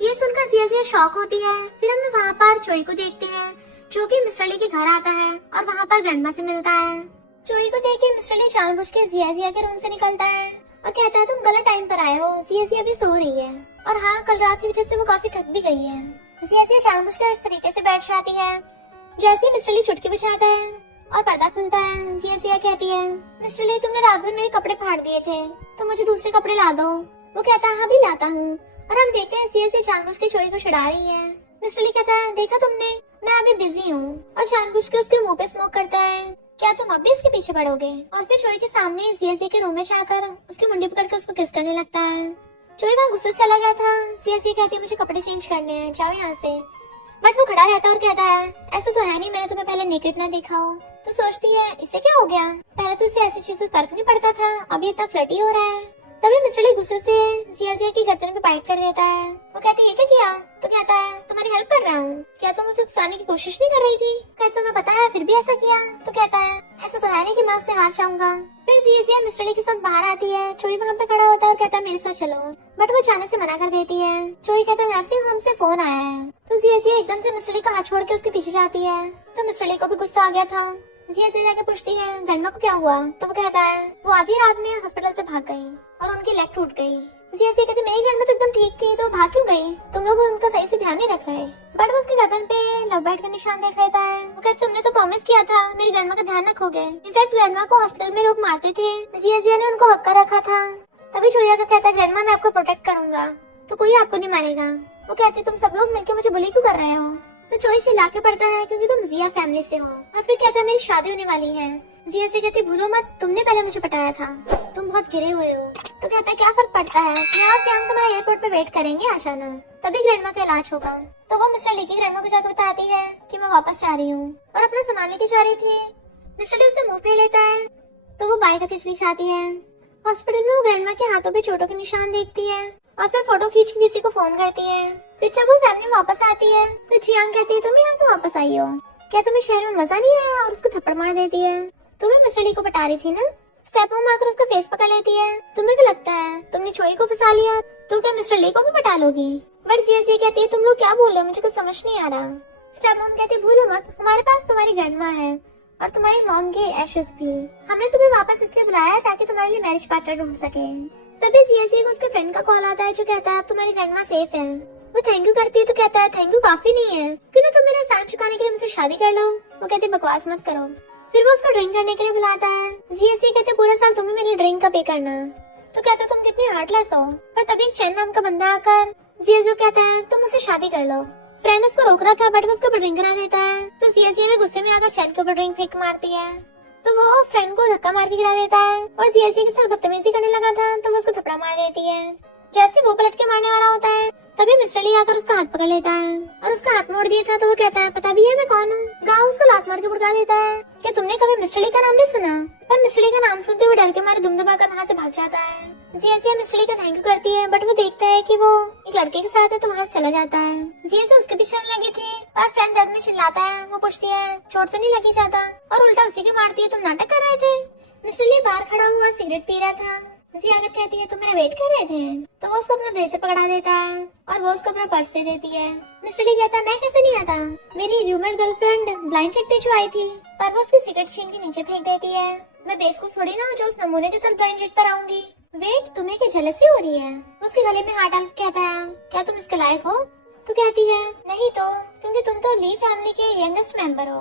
ये सुनकर जिया जिया शॉक होती है। फिर हम वहाँ पर चोई को देखते हैं जो कि मिस्टर ली के घर आता है और वहाँ पर ग्रैंडमा से मिलता है। चोई को देख के मिस्टर ली जानबूझ के जिया जिया के रूम से निकलता है और कहता है तुम गलत टाइम पर आए हो, जिया जिया भी सो रही है और हाँ कल रात की वजह से वो काफी थक भी गई है। जिया जिया जानबूझ कर इस तरीके से बैठ जाती है। जैसे मिस्टर ली चुटकी बजाता है और पर्दा खुलता है, जिया जिया कहती है मिस्टर ली तुमने रात भर मेरे कपड़े फाड़ दिए थे तो मुझे दूसरे कपड़े ला दो। वो कहता है हाँ भी लाता हूँ और हम देखते हैं जिया जिया जानबूझ के चोई को छुड़ा रही है। मिस्टर ली कहता है देखा तुमने, मैं अभी बिजी हूँ और जानबूझ के उसके मुंह पे स्मोक करता है, क्या तुम अब भी इसके पीछे पड़ोगे? और फिर चोई के सामने जिया जिया के रूम में जाकर उसकी मुंडी पकड़ के उसको किस करने लगता है। चोई वहाँ गुस्से से चला गया था। जिया जिया कहती है मुझे कपड़े चेंज करने हैं, जाओ यहाँ से। बट वो खड़ा रहता है और कहता है ऐसा तो है नहीं, मैंने तुम्हें पहले नेकेड ना देखा हो। तो सोचती है इससे क्या हो गया, पहले तो इसे ऐसी चीजों से फर्क नहीं पड़ता था, अभी इतना फ्लर्टी हो रहा है। तभी मिस्टर ली गुस्से से जिया जिया की गर्दन पे बाइट कर देता है। वो कहती है ये क्या किया? तो कहता है तुम्हारी हेल्प कर रहा हूँ, क्या तुम उसे उकसाने की कोशिश नहीं कर रही थी? कहता तुम्हें पता है फिर भी ऐसा किया? तो कहता है ऐसा तो है नहीं कि मैं उससे हार जाऊंगा। फिर जिया जिया मिस्टर ली के साथ बाहर आती है। चोई वहाँ पे खड़ा होता है और कहता है मेरे साथ चलो, बट वो जाने से मना कर देती है। चोई कहता है नर्सिंग होम से फोन आया है। तो जिया जिया एकदम से मिस्टर ली का हाथ छोड़ के उसके पीछे जाती है। तो मिस्टर ली को भी गुस्सा आ गया था। जिया जिया जाके पूछती है ग्रैंडमा को क्या हुआ? तो वो कहता है वो आधी रात में हॉस्पिटल से भाग गई और उनकी लेग टूट गई। जिया जिया कहती मेरी ग्रैंडमा तो एकदम ठीक थी तो भाग क्यों गई? तुम लोग उनका सही से ध्यान नहीं रख रहे। बट वो उसके गर्दन पे लव बाइट का निशान देख लेता है। वो कहता तुमने तो प्रॉमिस किया था मेरी ग्रैंडमा का ध्यान रखोगे। इनफैक्ट ग्रैंडमा को हॉस्पिटल में लोग मारते थे, जिया जिया ने उनको हक्का रखा था। तभी चोया का कहता है ग्रैंडमा मैं आपको प्रोटेक्ट करूंगा तो कोई आपको नहीं मारेगा। वो कहते तुम सब लोग मिलकर मुझे बुली क्यों कर रहे हो? तो चोई चिल्ला के पड़ता है क्योंकि तुम जिया फैमिली से हो। और फिर कहता है मेरी शादी होने वाली है। जिया से कहती भूलो मत तुमने पहले मुझे पटाया था, तुम बहुत गिरे हुए हो। तो कहता है क्या फर्क पड़ता है, मैं और जियांग तुम्हारा एयरपोर्ट पे वेट करेंगे, आ जाना, तभी ग्रैंडमा का इलाज होगा। तो वो मिस्टर ली की ग्रैंडमा को जाकर बताती है कि मैं वापस जा रही हूँ और अपना सामान लेके जा रही थी। मिस्टर ली उसे मुंह फेर लेता है तो वो बाइक खींच ली जाती है। हॉस्पिटल में वो ग्रैंडमा के हाथों पे चोटों के निशान देखती है और फिर फोटो खींच के किसी को फोन करती है। फिर जब वो फैमिली वापस आती है तो जियांग कहती है तुम यहाँ क्यों वापस आई हो, क्या तुम्हें शहर में मजा नहीं आया? और उसको थप्पड़ मार देती है। तुम्हें मिस्टर ली को बता रही थी ना। स्टेप मॉम आकर उसका फेस पकड़ लेती है। तुम्हें क्या लगता है तुमने चोई को फंसा लिया तो क्या मिस्टर ली को भी बता लोगी? बट जिया जिया कहती है तुम लोग क्या बोल रहे हो, मुझे कुछ समझ नहीं आ रहा। स्टेप मॉम कहती है भूलो मत हमारे पास तुम्हारी ग्रैंडमा है और तुम्हारी मॉम के एशेस भी। हमने तुम्हें वापस इसलिए बुलाया है ताकि तुम्हारे लिए मैरिज पार्टनर ढूंढ सके। तभी जिया जिया को उसके फ्रेंड का कॉल आता है जो कहता है अब तुम्हारी ग्रैंडमा सेफ है। वो थैंक यू करती है तो कहता है थैंक यू काफी नहीं है, क्यों ना तुम मेरा एहसान चुकाने के लिए मुझसे शादी कर लो। वो कहती है बकवास मत करो। फिर वो उसको ड्रिंक करने के लिए बुलाता है। जिया जिया कहते पूरा साल तुम्हें मेरे ड्रिंक का पे करना। तो कहता तुम कितनी हार्टलेस हो। पर तभी चैन नाम का बंदा आकर जिया जिया कहता है तुम मुझसे शादी कर लो। फ्रेंड उसको रोक रहा था बट वो उसके ऊपर ड्रिंक करा देता है। तो जिया जिया भी गुस्से में आकर चैन के ऊपर ड्रिंक फेंक मारती है। तो वो फ्रेंड को धक्का मार के गिरा देता है और जिया जिया के साथ बदतमीजी करने लगा था तो वो उसको थप्पड़ मार देती है। जैसे वो पलट के मारने वाला होता है तभी मिस्टर ली आकर उसका हाथ पकड़ लेता है और उसका हाथ मोड़ दिया था। तो वो कहता है पता भी है मैं कौन हूँ। गाँव उसको लात मार के भड़का देता है। क्या तुमने कभी मिस्टर ली का नाम नहीं सुना? पर मिस्टर ली का नाम सुनते हुए डर के मारे दुम दबाकर वहाँ से भाग जाता है। जिया जिया मिस्टर ली का थैंक यू करती है बट वो देखता है कि वो एक लड़के के साथ है तो वहाँ से चला जाता है। जिया से उसके पीछे लगी थी और फ्रेंड दर्द में चिल्लाता है। वो पूछती है चोट तो नहीं लगी जाता और उल्टा उसी के मारती है तुम नाटक कर रहे थे। मिस्टर ली बाहर खड़ा हुआ सिगरेट पी रहा था। जिया अगर कहती है तुम मेरा वेट कर रहे थे तो वो उसको अपना ब्रेसलेट पकड़ा देता है और वो उसको अपना पर्स दे देती है। मिस्टर ली कहता है मैं कैसे नहीं आता, मेरी रूममेट गर्लफ्रेंड ब्लाइंड डेट पे जो आई थी, पर वो उसकी सिगरेट छीन के नीचे फेंक देती है। मैं बेवकूफ थोड़ी ना जो उस नमूने के साथ ब्लाइंड डेट पर आऊंगी। वेट तुम्हें क्या जेलसी हो रही है? उसके गले में हाथ डाल के कहता है क्या तुम इसके लायक हो? तो कहती है नहीं तो, क्योंकि तुम तो ली फैमिली के यंगेस्ट मेंबर हो।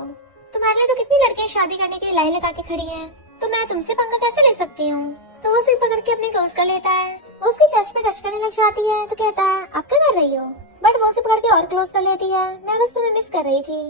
तुम्हारे लिए तो कितनी लड़कियां शादी करने के लिए लाइन लगा के खड़ी हैं, तो मैं तुमसे पंगा कैसे ले सकती हूँ? तो वो उसे पकड़ के अपने क्लोज कर लेता है। वो उसके चेस्ट पे टच करने लग जाती है तो कहता है आप क्या कर रही हो? बट वो उसे पकड़ के और क्लोज कर लेती है। मैं बस तुम्हें मिस कर रही थी।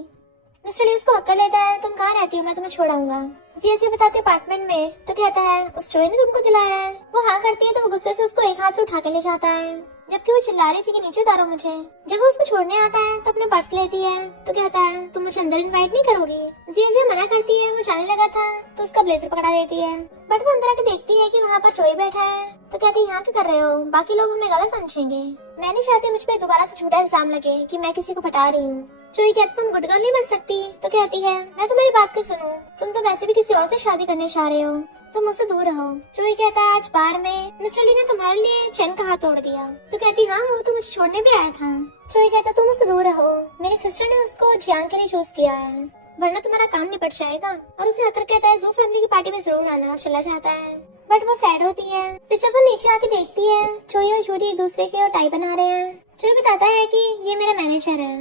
मिस्टर ली उसको हक कर लेता है तुम कहाँ रहती हो, मैं तुम्हें छोड़ाऊंगा। जिया जिया बताते अपार्टमेंट में तो कहता है उस चोई ने तुमको दिलाया है। वो हाँ करती है तो वो गुस्से से उसको एक हाथ से उठा के ले जाता है जबकि वो चिल्ला रही थी कि नीचे उतारो मुझे। जब वो उसको छोड़ने आता है तो अपने पर्स लेती है तो कहता है तुम मुझे अंदर इनवाइट नहीं करोगी। जिया जिया मना करती है। वो जाने लगा था तो उसका ब्लेजर पकड़ा देती है बट वो अंदर आके देखती है कि वहाँ पर चोई बैठा है तो कहती है यहाँ क्या कर रहे हो, बाकी लोग हमें गलत समझेंगे। मैं नहीं चाहती मुझ पे दोबारा से झूठा इल्जाम लगे कि मैं किसी को पटा रही हूँ। चोई कहती तुम गुड गर्ल नहीं बन सकती। तो कहती है मैं तुम्हारी बात को सुनूं, तुम तो वैसे भी किसी और से शादी करने चाह रहे हो, तुम मुझसे दूर रहो। चोई कहता है आज बार में मिस्टर ली ने तुम्हारे लिए चैन का हाथ तोड़ दिया। तो कहती हाँ वो तो मुझे छोड़ने भी आया था। चोई कहता तुम मुझसे दूर रहो, मेरी सिस्टर ने उसको जियांग के लिए चूज किया है, वरना तुम्हारा काम निपट जाएगा। और उसे हतर कहता है जू फैमिली की पार्टी में जरूर आना, और चला जाता है। बट वो सैड होती है। फिर जब वो नीचे आके देखती है चोई और जूरी एक दूसरे की और टाई बना रहे हैं। चोई बताता है कि ये मेरा मैनेजर है,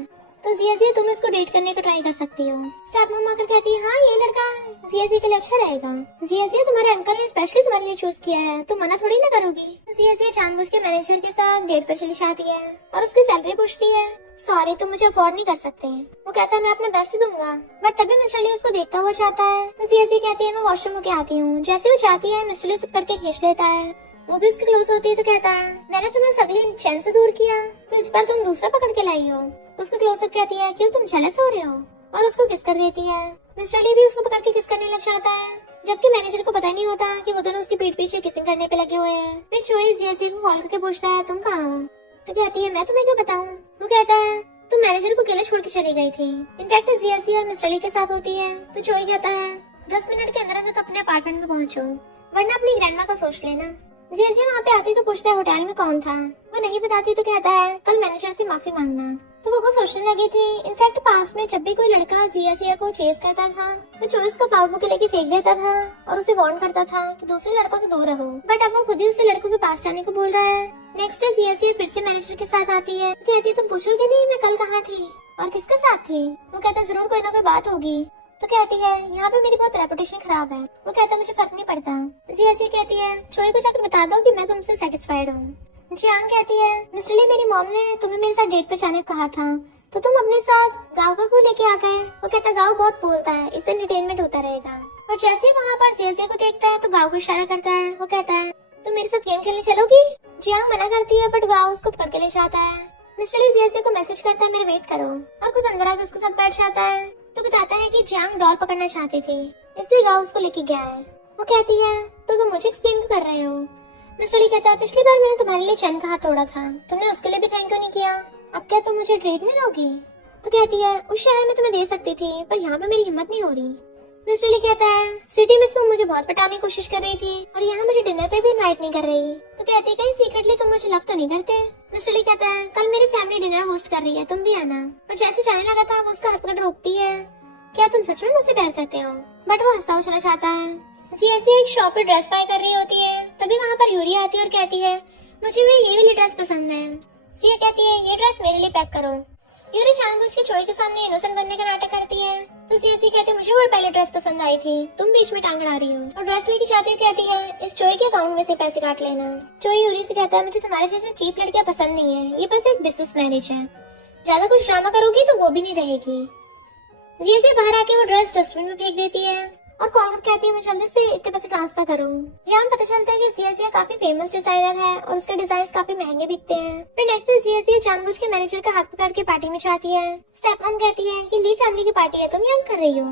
तो जिया तुम इसको डेट करने को ट्राई कर सकती हो। स्टेप मॉम आकर कहती है हाँ ये लड़का जिया के लिए अच्छा रहेगा, जिया तुम्हारे अंकल ने स्पेशली तुम्हारे लिए चूज किया है, तुम मना थोड़ी ना करोगी। तो जिया जानबूझ के मैनेजर के साथ डेट पर चली जाती है और उसकी सैलरी पूछती है। सॉरी तुम मुझे अफोर्ड नहीं कर सकते। वो कहता है मैं अपना बेस्ट दूंगा। बट तभी मिस्टर ली उसको देखता हुआ चाहता है। तो जिया कहती है मैं वॉशरूम होके आती हूँ। जैसे वो चाहती है मिस्टर ली उसे करके खींच लेता है। वो भी उसके क्लोज होती है तो कहता है मैंने तुम्हें सगली चैन से दूर किया, तो इस बार तुम दूसरा पकड़ के लाई हो। उसको क्लोज कहती है क्यों तुम जेलस हो रहे हो, और उसको किस कर देती है। मिस्टर ली भी उसको पकड़ के किस करने लग जाता है, जबकि मैनेजर को पता नहीं होता कि वो दोनों उसकी पीठ पीछे किसिंग करने पे लगे हुए हैं। फिर चोई जिया को कॉल करके पूछता है तुम कहाँ हो। तो कहती है मैं तुम्हें क्या बताऊँ। वो कहता है तुम मैनेजर को अकेले छोड़ के चली गई थी। इनफैक्ट जिया मिस्टर ली के साथ होती है। तो चोई कहता है 10 मिनट के अंदर अंदर अपने अपार्टमेंट में पहुंचो, वरना अपनी ग्रैंडमा को सोच लेना। जिया वहाँ पे आती तो पूछता है होटल में कौन था। वो नहीं बताती तो कहता है कल मैनेजर से माफी मांगना। तो वो सोचने लगी थी इनफैक्ट पास में जब भी कोई लड़का जिया को चेस करता था तो चोई उसको फ्लावर बुके लेके फेंक देता था और उसे वार्न करता था कि दूसरे लड़कों से दूर रहो। बट अब वो खुद ही उसे लड़कों के पास जाने को बोल रहा है। नेक्स्ट डे जिया फिर से मैनेजर के साथ आती है। कहती है तुम पूछोगे नहीं मैं कल कहाँ थी और किसके साथ थी। वो कहता है जरूर कोई ना कोई बात होगी। तो कहती है यहाँ पे मेरी बहुत रेपुटेशन खराब है। वो कहता है मुझे फर्क नहीं पड़ता। जिया कहती है चोई को जाकर बता दो कि मैं तुमसे सेटिस्फाइड हूँ। जियांग कहती है मिस्टर ली मेरी मॉम ने तुम्हें मेरे साथ डेट पे जाने को कहा था, तो तुम अपने साथ गाँव का क्यों लेके आ गए। वो कहता है गाँव बहुत बोलता है, इससे एंटरटेनमेंट होता रहेगा। और जैसे ही वहाँ पर जिया को देखता है तो गाँव को इशारा करता है। वो कहता है तुम मेरे साथ गेम खेलने चलोगी। जियांग मना करती है बट गाँव उसको पकड़ के ले जाता है। मिस्टर ली जिया को मैसेज करता है मेरे वेट करो, और खुद अंदर आकर उसके साथ बैठ जाता है। तो बताता है कि जियांग डॉल पकड़ना चाहती थी, इसलिए गाँव उसको लेके गया है। वो कहती है तो तुम मुझे एक्सप्लेन क्यों कर रहे हो। मिस्टर ली कहता है पिछली बार मैंने तुम्हारे लिए चैन का हाथ तोड़ा था, तुमने उसके लिए भी थैंक यू नहीं किया, अब क्या तुम मुझे ट्रीट नहीं दोगी। तो कहती है उस शहर में तुम्हें दे सकती थी पर यहाँ पे मेरी हिम्मत नहीं हो रही। मिस्टर ली कहता है सिटी में तुम मुझे बहुत पटाने की कोशिश कर रही थी और यहाँ मुझे डिनर पे भी इनवाइट नहीं कर रही। तो कहती है कहीं सीक्रेटली तुम मुझे लव तो नहीं करते। मिस्टर ली कहता है कल मेरी फैमिली डिनर होस्ट कर रही है, तुम भी आना। और जैसे जाने लगा था वो उसका हाथ पकड़ रोकती है, क्या तुम सच में मुझसे प्यार करते हो। बट वो हंसता हुआ चला जाता है। जिया एक शॉप पे ड्रेस बाय कर रही होती है, तभी वहाँ पर यूरी आती है और कहती है मुझे भी ये वाली ड्रेस पसंद है। जिया कहती है ये ड्रेस मेरे लिए पैक करो। यूरी जानबूझ के चोई के सामने इनोसेंट बनने का नाटक करती है। तो जिया कहती है मुझे वो पहले ड्रेस पसंद आई थी, तुम बीच में टांग अड़ा रही हो। और ड्रेस लेके जाती हो कहती है इस चोई के अकाउंट में से पैसे काट लेना। चोई यूरी से कहता है मुझे तुम्हारे जैसे चीप लड़कियां पसंद नहीं है, ये बस एक बिजनेस मैरिज है, ज्यादा कुछ ड्रामा करोगी तो वो भी नहीं रहेगी। जिया बाहर आके वो ड्रेस डस्टबिन में फेंक देती है और कॉल कहती है मैं जल्दी से इतने पैसे ट्रांसफर करूँ। यहाँ पता चलता है कि जिया काफी फेमस डिजाइनर है और उसके डिजाइन काफी महंगे बिकते हैं। फिर नेक्स्ट डे जिया जानबूझ के मैनेजर का हाथ पकड़ के पार्टी में जाती है। स्टेप मॉम कहती है ये ली फैमिली की पार्टी है, तुम यहाँ कर रही हो।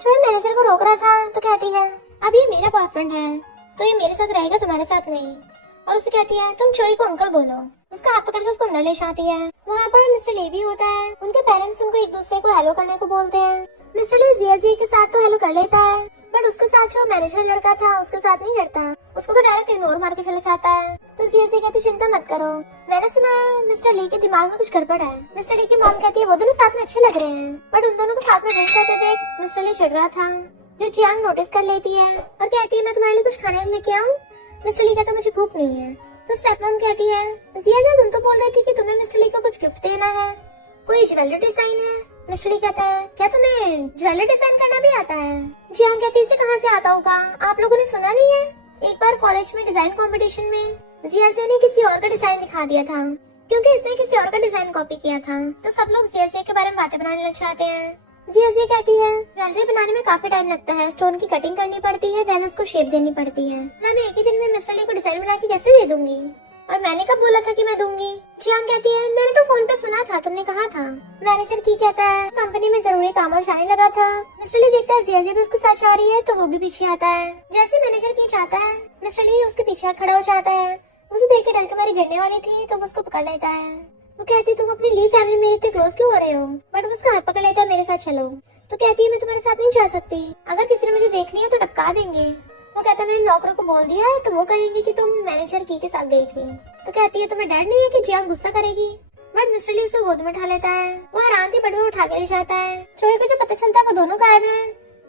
जो मैनेजर को रोक रहा था तो कहती है अब ये मेरा बॉयफ्रेंड है तो ये मेरे साथ रहेगा, तुम्हारे साथ नहीं। और उसे कहती है तुम चोई को अंकल बोलो। उसका हाथ पकड़ के उसको अंदर ले जाती है। वहाँ पर मिस्टर ली भी होता है। उनके पेरेंट्स उनको एक दूसरे को हेलो करने को बोलते हैं। मिस्टर ली जिया के साथ तो हेलो कर लेता है बट उसके साथ जो मैनेजर लड़का था उसके साथ नहीं करता, उसको तो डायरेक्ट इग्नोर मार के चला जाता है। तो जिया कहती चिंता मत करो, मैंने सुना है मिस्टर ली के दिमाग में कुछ गड़बड़ है। मिस्टर ली की मॉम कहती है वो दोनों साथ में अच्छे लग रहे हैं, बट उन दोनों को साथ में ड्रिंक करते देख मिस्टर ली चिढ़ रहा था, जो जियांग नोटिस कर लेती है और कहती है मैं तुम्हारे लिए कुछ खाने लेके आऊँ। मिस्टर ली कहता मुझे भूख नहीं है। तो स्टेप मॉम कहती है जिया तुम तो बोल रही थी कि तुम्हें मिस्टर ली को कुछ गिफ्ट देना है, कोई ज्वेलरी डिजाइन है। मिस्टर ली कहता है क्या तुम्हें ज्वेलरी डिजाइन करना भी आता है। जियांग कहती है इसे कहाँ से आता होगा, आप लोगों ने सुना नहीं है एक बार कॉलेज में डिजाइन कंपटीशन में जिया ने किसी और का डिजाइन दिखा दिया था क्योंकि इसने किसी और का डिजाइन कॉपी किया था। तो सब लोग जिया के बारे में बातें बनाने लग जाते हैं। जिया कहती है ज्वेलरी बनाने में काफी टाइम लगता है, स्टोन की कटिंग करनी पड़ती है, देन उसको शेप देनी पड़ती है, मैं एक ही दिन में मिस्टर ली को डिजाइन बना के कैसे दे दूंगी, और मैंने कब बोला था कि मैं दूंगी। जियांग कहती है मैंने तो फोन पे सुना था, तुमने कहा था। मैनेजर की कहता है कंपनी में जरूरी काम और जाने लगा था। मिस्टर ली देखता है जिया भी उसके साथ जा रही है तो वो भी पीछे आता है। जैसे मैनेजर की चाहता है मिस्टर ली उसके पीछे खड़ा हो जाता है। उसे देख के डर के मारी गिरने वाली थी तो वो उसको पकड़ लेता है। वो कहती है तुम अपनी ली फैमिली मेरे इतने क्लोज क्यों हो रहे हो, बट वो उसका हाथ पकड़ लेता है, मेरे साथ चलो। तो कहती है मैं तुम्हारे साथ नहीं जा सकती, अगर किसी ने मुझे देख लिया तो टपका देंगे। वो कहता है मैंने नौकरों को बोल दिया है तो वो कहेंगे कि तुम मैनेजर की के साथ गई थी। तो कहती है तुम्हें डर नहीं है कि जियांग गुस्सा करेगी, बट मिस्टर ली उसको गोद में उठा लेता है। वो हैरान थी बट वो उठा के ले जाता है। चोई को जो पता चलता है वो दोनों गायब हैं,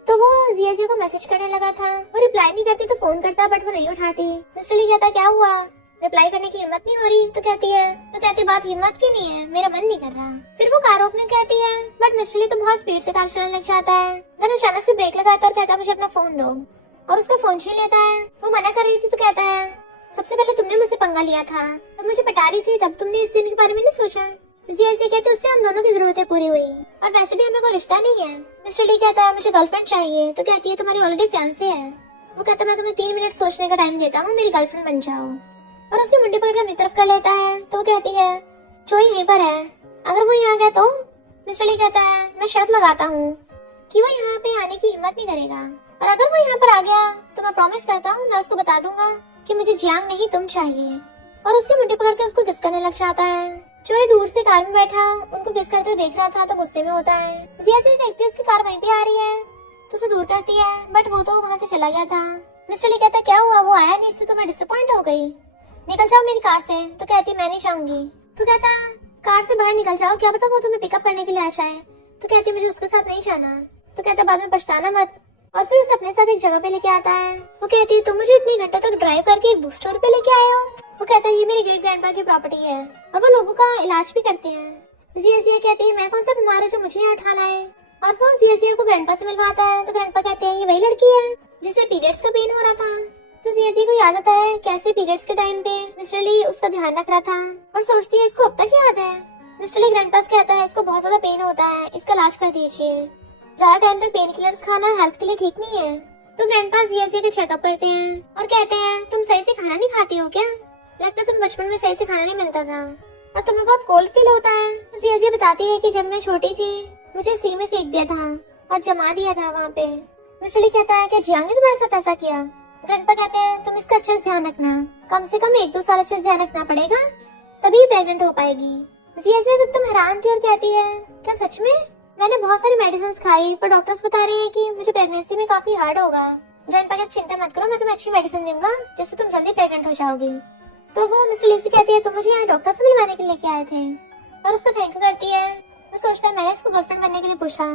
तो वो जिया को मैसेज करने लगा था। वो रिप्लाई नहीं करती तो फोन करता बट वो नहीं उठाती। मिस्टर ली कहता क्या हुआ, रिप्लाई करने की हिम्मत नहीं हो रही। तो कहती बात हिम्मत की नहीं है, मेरा मन नहीं कर रहा। फिर वो कार रोकने कहती है बट मिस्टर ली तो बहुत स्पीड से कार चलाने लग जाता है। देन अचानक से ब्रेक लगाता है और कहता है मुझे अपना फोन दो, और उसका फोन छीन लेता है। वो मना कर रही थी तो कहता है सबसे पहले तुमने मुझसे पंगा लिया था, तब मुझे पटा रही थी, तब तुमने इस दिन के बारे में नहीं सोचा। जिया कहती उससे हम दोनों की जरूरतें पूरी हुई और वैसे भी हमें कोई रिश्ता नहीं है। मिस्टर डी कहता है मुझे गर्लफ्रेंड चाहिए। तो कहती है तुम्हारी ऑलरेडी फियांसे है। वो कहता है मैं तुम्हें 3 मिनट सोचने का टाइम देता हूँ, मेरी गर्लफ्रेंड बन जाओ। और उसकी मुंडी पकड़कर अपनी तरफ कर लेता है। तो वो कहती है चोई यहीं पर है, अगर वो यहाँ गया तो। मिस्टर डी कहता है मैं शर्त लगाता हूँ कि वो यहाँ पे आने की हिम्मत नहीं करेगा, और अगर वो यहाँ पर आ गया तो मैं प्रॉमिस करता हूँ मैं उसको बता दूंगा कि मुझे जियांग नहीं तुम चाहिए। और उसकी मुंडी पकड़ के उसको किस करने लग जाता है। चोई दूर से कार में बैठा उनको किस करते हुए देख रहा था तो गुस्से में होता है। जिया से देखती है उसकी कार वहीं पे आ रही है तो उसे दूर करती है, बट वो तो वहाँ से चला गया था। मिस्टर ली कहता है क्या हुआ, वो आया नहीं, इससे तो मैं डिसअपॉइंट हो गई, निकल जाओ मेरी कार से। तो कहती है मैं नहीं चाहूंगी। तो कहता कार से बाहर निकल जाओ, क्या पता वो तुम्हें पिकअप करने के लिए आ जाए। तो कहती मुझे उसके साथ नहीं जाना। तो कहता बाद में पछताना मत, और फिर उसे अपने साथ एक जगह पे लेके आता है। वो कहती है तुम मुझे इतने घंटों तक ड्राइव करके एक बुक स्टोर पे लेके आए हो। वो कहता है ये मेरे ग्रेट ग्रैंडपा की प्रॉपर्टी है और वो लोगों का इलाज भी करते हैं। जिया कहती है मैं कौन सा बीमार हूँ जो मुझे यहाँ उठा लाए। और वो जिया को ग्रैंडपा से मिलवाता है। तो ग्रैंडपा कहते हैं ये वही लड़की है जिसे पीरियड्स का पेन हो रहा था। तो जिया को याद आता है कैसे पीरियड्स के टाइम पे मिस्टर ली उसका ध्यान रख रहा था, और सोचती है इसको अब तक याद है। मिस्टर ली ग्रैंडपा से कहता है इसको बहुत ज्यादा पेन होता है, इसका इलाज कर दीजिए, ज्यादा टाइम तक पेन किलर्स खाना हेल्थ के लिए ठीक नहीं है। तो ग्रैंडपा जिया का चेकअप करते हैं और कहते हैं तुम सही से खाना नहीं खाती हो क्या, लगता है तुम बचपन में सही से खाना नहीं मिलता था और तुम्हें बहुत कोल्ड फील होता है। तो जिया बताती है कि जब मैं छोटी थी मुझे सी में फेंक दिया था और जमा दिया था वहाँ पे। मिस्टर ली कहता है कि जियांग ने तुम्हारे साथ ऐसा किया। ग्रैंडपा कहते हैं तुम इसका अच्छे से ध्यान रखना, कम से कम 1-2 साल अच्छे से ध्यान रखना पड़ेगा तभी प्रेग्नेंट हो पाएगी। जिया एकदम हैरान थी और कहती है क्या सच में, मैंने बहुत सारी मेडिसिन खाई पर डॉक्टर्स बता रहे हैं कि मुझे प्रेगनेंसी में काफी हार्ड होगा। ग्रैंडपा कहते चिंता मत करो, मैं तुम्हें अच्छी मेडिसिन दूंगा जिससे तुम जल्दी प्रेग्नेंट हो जाओगी। तो वो मिस्टर ली से कहती है तुम मुझे यहाँ डॉक्टर से मिलवाने के लिए लेके आए थे, और उसका थैंक यू करती है। वो सोचता है मैंने इसको गर्लफ्रेंड बनने के लिए पूछा,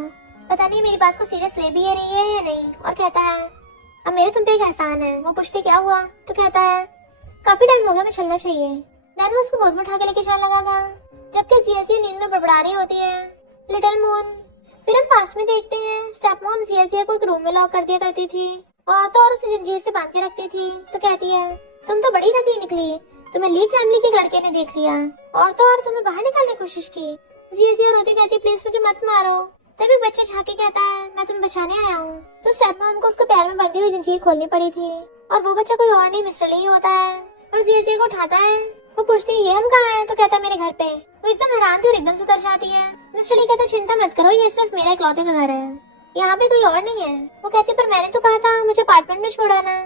पता नहीं मेरी बात को सीरियस ले भी रही है या नहीं। और कहता है अब मेरे तुम पे एक एहसान है। वो पूछती क्या हुआ। तो कहता है काफी टाइम हो गया, मैं चलना चाहिए। देन वो उसको गोद में उठा के लेके जाने लगा था, जबकि जिया नींद में बड़बड़ा रही होती है लिटिल मून। फिर हम पास्ट में देखते हैं स्टेप मॉम जिया को एक रूम में लॉक कर दिया करती थी और तो और उसे जंजीर से बांध के रखती थी। तो कहती है तुम तो बड़ी नकली निकली, तुम्हें ली फैमिली के लड़के ने देख लिया और तो और तुम्हें बाहर निकालने की कोशिश की। जिया रोती कहती प्लीज मुझे मत मारो। तभी बच्चा झाके कहता है मैं तुम्हें बचाने आया हूँ। तो स्टेप मॉम को उसके पैर में बंधी हुई जंजीर खोलनी पड़ी थी, और वो बच्चा कोई और नहीं मिस्टर ली होता है। और जिया को उठाता है। वो पूछती है ये हम कहाँ हैं। तो कहता है मेरे घर पे। वो एकदम हैरान थी और एकदम से तरस जाती है। मिस्टर ली कहता चिंता मत करो, ये सिर्फ मेरा इकलौते का घर है, यहाँ पे कोई और नहीं है। वो कहती पर मैंने तो कहा था मुझे अपार्टमेंट में छोड़ाना,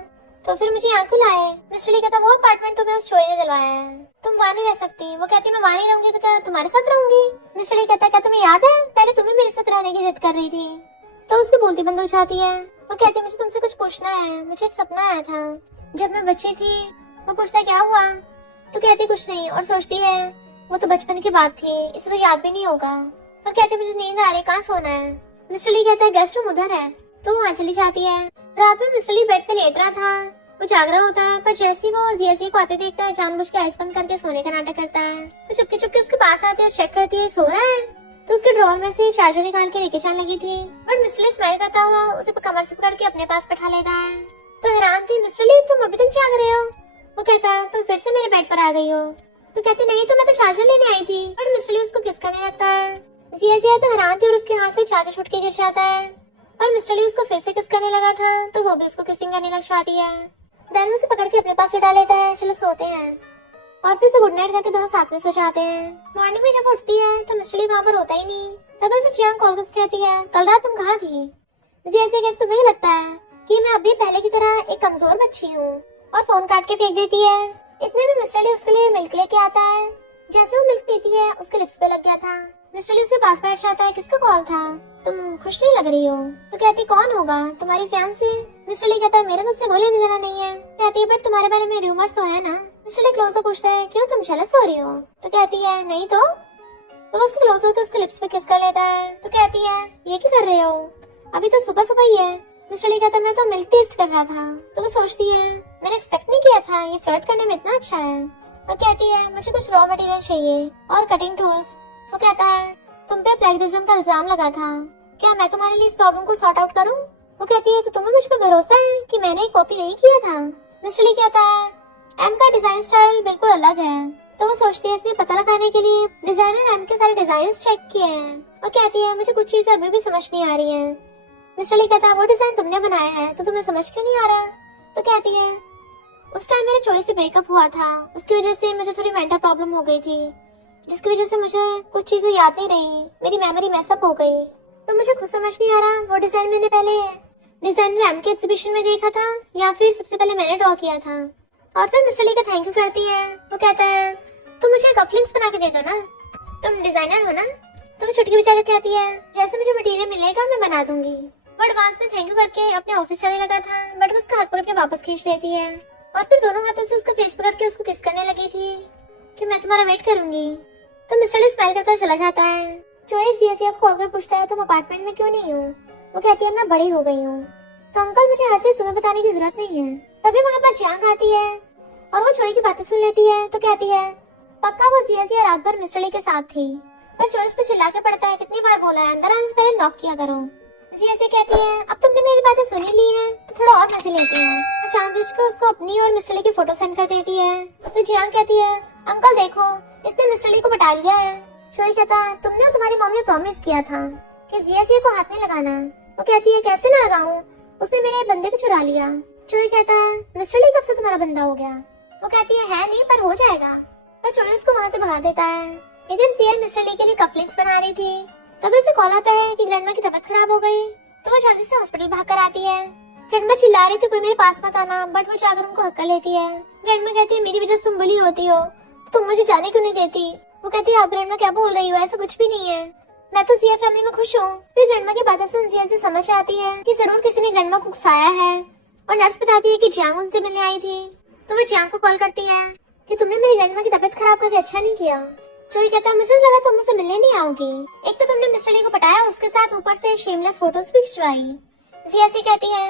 तो फिर मुझे यहाँ क्यों लाए। मिस्टर ली कहता वो अपार्टमेंट तुम्हें उस चोरी ने दिलवाया है, तुम वहाँ नहीं रह सकती। वो कहती मैं वहाँ नहीं रहूंगी तो क्या तुम्हारे साथ रहूंगी। मिस्टर ली कहता क्या तुम्हें याद है पहले तुम्हें मेरे साथ रहने की जिद कर रही थी। तो उसकी बोलती बंद हो जाती है। वो कहती मुझे तुमसे कुछ पूछना है, मुझे एक सपना आया था जब मैं बच्ची थी। वो पूछता क्या हुआ। तो कहती कुछ नहीं, और सोचती है वो तो बचपन की बात थी, इसे तो याद भी नहीं होगा। और कहती मुझे नींद आ रही, कहाँ सोना है। मिस्टर ली कहता है गेस्ट रूम उधर है। तो वहाँ चली जाती है। रात में मिस्टर ली बेड पे लेट रहा था, वो जाग रहा होता है, पर जैसे वो जिया को आते देखता है जानबूझ के आइस बंद करके सोने का नाटक करता है। तो चुपके चुपके उसके पास आती है और चेक करती है सो रहा है। तो उसके ड्रॉर में से चार्जर निकाल के लेके जाने लगी थी, बट मिस्टर ली स्माइल करता हुआ उसे कमर से पकड़ के अपने पास बैठा लेता है। तो हैरान थी मिस्टर ली तुम अभी तक जाग रहे हो। वो कहता है तुम फिर से मेरे बेड पर आ गई हो। तो कहती नहीं तो मैं तो चार्जर लेने आई थी। बट मिस्टर ली उसको किस करने लगता है। जिया तो हैरान थी और उसके हाथ से चार्जर छूट के गिर जाता है, और मिस्टर ली उसको फिर से किस करने लगा था तो वो भी उसको किसिंग करने लग जाती है। देन उसे पकड़ के अपने पास लिटा लेता है, चलो सोते हैं, और फिर उसे गुड नाइट करके दोनों साथ में सो जाते हैं। मॉर्निंग में जब उठती है तो मिस्टर ली वहाँ पर होता ही नहीं। तब उसे जियांग कॉल करके कहती है कल रात तुम कहाँ थी। जिया कहती तुम्हें लगता है कि मैं अभी पहले की तरह एक कमजोर बच्ची हूँ, और फोन काट के फेंक देती है। इतने में मिस्टर ली उसके लिए मिल्क लेके आता है। जैसे वो मिल्क पीती है उसके लिप्स पे लग गया था। मिस्टर ली उसके पास बैठ जाता है, किसका कॉल था? तुम खुश नहीं लग रही हो। तो कहती कौन होगा? तुम्हारी फियांसी। मिस्टर ली कहता है मेरे तो उससे गोली नहीं देना नहीं है। कहती है बट तुम्हारे बारे में रूमर्स तो है ना। मिस्टर ली क्लोज पूछता है क्यों तुम जेलस हो रही हो? तो कहती है नहीं तो वो उसके क्लोज होकर उसके लिप्स पे किस कर लेता है। तो कहती है ये क्या कर रहे हो, अभी तो सुबह सुबह ही है। मिस्टर ली कहता है मैं तो मिल्क टेस्ट कर रहा था। तो वो सोचती है मैंने एक्सपेक्ट नहीं किया था ये फ्लर्ट करने में इतना अच्छा है। और कहती है मुझे कुछ रॉ मटेरियल चाहिए और कटिंग टूल्स। वो कहता है तुम पे प्लेगरिज्म का इल्जाम लगा था, क्या मैं तुम्हारे लिए इस प्रॉब्लम को सॉर्ट आउट करूं? वो कहती है तो तुम्हें मुझ पर भरोसा है कि मैंने एक कॉपी नहीं किया था। मिस्टर ली कहता है एम का डिजाइन स्टाइल बिल्कुल अलग है। तो वो सोचती है इसलिए पता लगाने के लिए डिजाइनर एम के सारे डिजाइन चेक किए हैं। और कहती है मुझे कुछ चीजें अभी भी समझ नहीं आ रही है। मिस्टर ली कहता है वो डिजाइन तुमने बनाया है तो तुम्हें समझ क्यों नहीं आ रहा? तो कहती है उस टाइम मेरे चोई से ब्रेकअप हुआ था, उसकी वजह से मुझे थोड़ी मेंटल प्रॉब्लम हो गई थी, जिसकी वजह से मुझे कुछ चीजें याद नहीं रही, मेरी मेमोरी मैसअप हो गई। तो मुझे खुद समझ नहीं आ रहा वो डिजाइन मैंने पहले डिजाइनर एम के एग्जीबिशन में देखा था या फिर सबसे पहले मैंने ड्रॉ किया था। और फिर मिस्टर ली का थैंक यू करती है। वो कहता है तुम मुझे कफलिंग्स बना के दे दो ना, तुम डिजाइनर हो ना। तो वो चुटकी बजा के कहती है जैसे मुझे मटेरियल मिलेगा मैं बना दूंगी। वो एडवांस में थैंक यू करके अपने ऑफिस जाने लगा था बट वो उसका हाथ पकड़ के वापस खींच लेती है और फिर दोनों हाथों से उसका फेस पकड़ के उसको किस करने लगी थी कि मैं तुम्हारा वेट करूंगी। तो मिस्टर ली स्माइल करता चला जाता है। जोए जिया को कॉल कर पूछता है तुम अपार्टमेंट में क्यों नहीं हो? वो कहती है मैं बड़ी हो गई हूँ तो अंकल मुझे हर चीज तुम्हें बताने की जरूरत नहीं है। तभी वहाँ पर जियांग आती है और वो जोए की बातें सुन लेती है। तो कहती है पक्का वो जिया रात भर मिस्टर ली के साथ थी। पर जोइस पे चिल्ला के पड़ता है कितनी बार बोला है अंदर आने से पहले नॉक किया करो। जिया कहती है अब तुमने मेरी बातें सुन ही ली हैं तो थोड़ा और मजे लेते हैं। और जानबूझ के उसको अपनी और मिस्टर ली की फोटो सेंड कर देती है। तो जियांग कहती है अंकल देखो इसने मिस्टर ली को बता लिया है। जोई कहता है तुमने और तुम्हारी मॉम ने प्रॉमिस किया था कि जिया को हाथ नहीं लगाना। वो कहती है कैसे ना लगाऊं, उसने मेरे बंदे को चुरा लिया। जोई कहता है मिस्टर ली कब से तुम्हारा बंदा हो गया? वो कहती है नहीं पर हो जाएगा। पर जोई उसको वहाँ से भगा देता है। इधर जिया मिस्टर ली के लिए कफलिंग्स बना रही थी तभी उसे कॉल आता है कि ग्रैंडमा की तबीयत खराब हो गई। तो वो जल्दी से हॉस्पिटल भाग कर आती है। ग्रैंडमा चिल्ला रही थी कोई मेरे पास मत आना बट वो जाकर उनको हक कर लेती है। ग्रैंडमा कहती है मेरी वजह से तुम बुली होती हो, तुम मुझे जाने क्यों नहीं देती? वो कहती है आप ग्रैंडमा क्या बोल रही हो, ऐसा कुछ भी नहीं है, मैं तो जिया फैमिली में खुश हूँ। फिर ग्रैंडमा की बातें सुन जिया से समझ आती है कि जरूर किसी ने ग्रैंडमा को उकसाया है। और नर्स बताती है कि जियांग उनसे मिलने आई थी। तो वो जियांग को कॉल करती है कि तुमने मेरी ग्रैंडमा की तबीयत खराब करके अच्छा नहीं किया। जोई कहता है मुझे लगा तुम मुझसे मिलने नहीं आओगी, एक तो तुमने मिस्टर ली को पटाया उसके साथ ऊपर से शेमलेस फोटोज भी खिंचवाई। जिया कहती है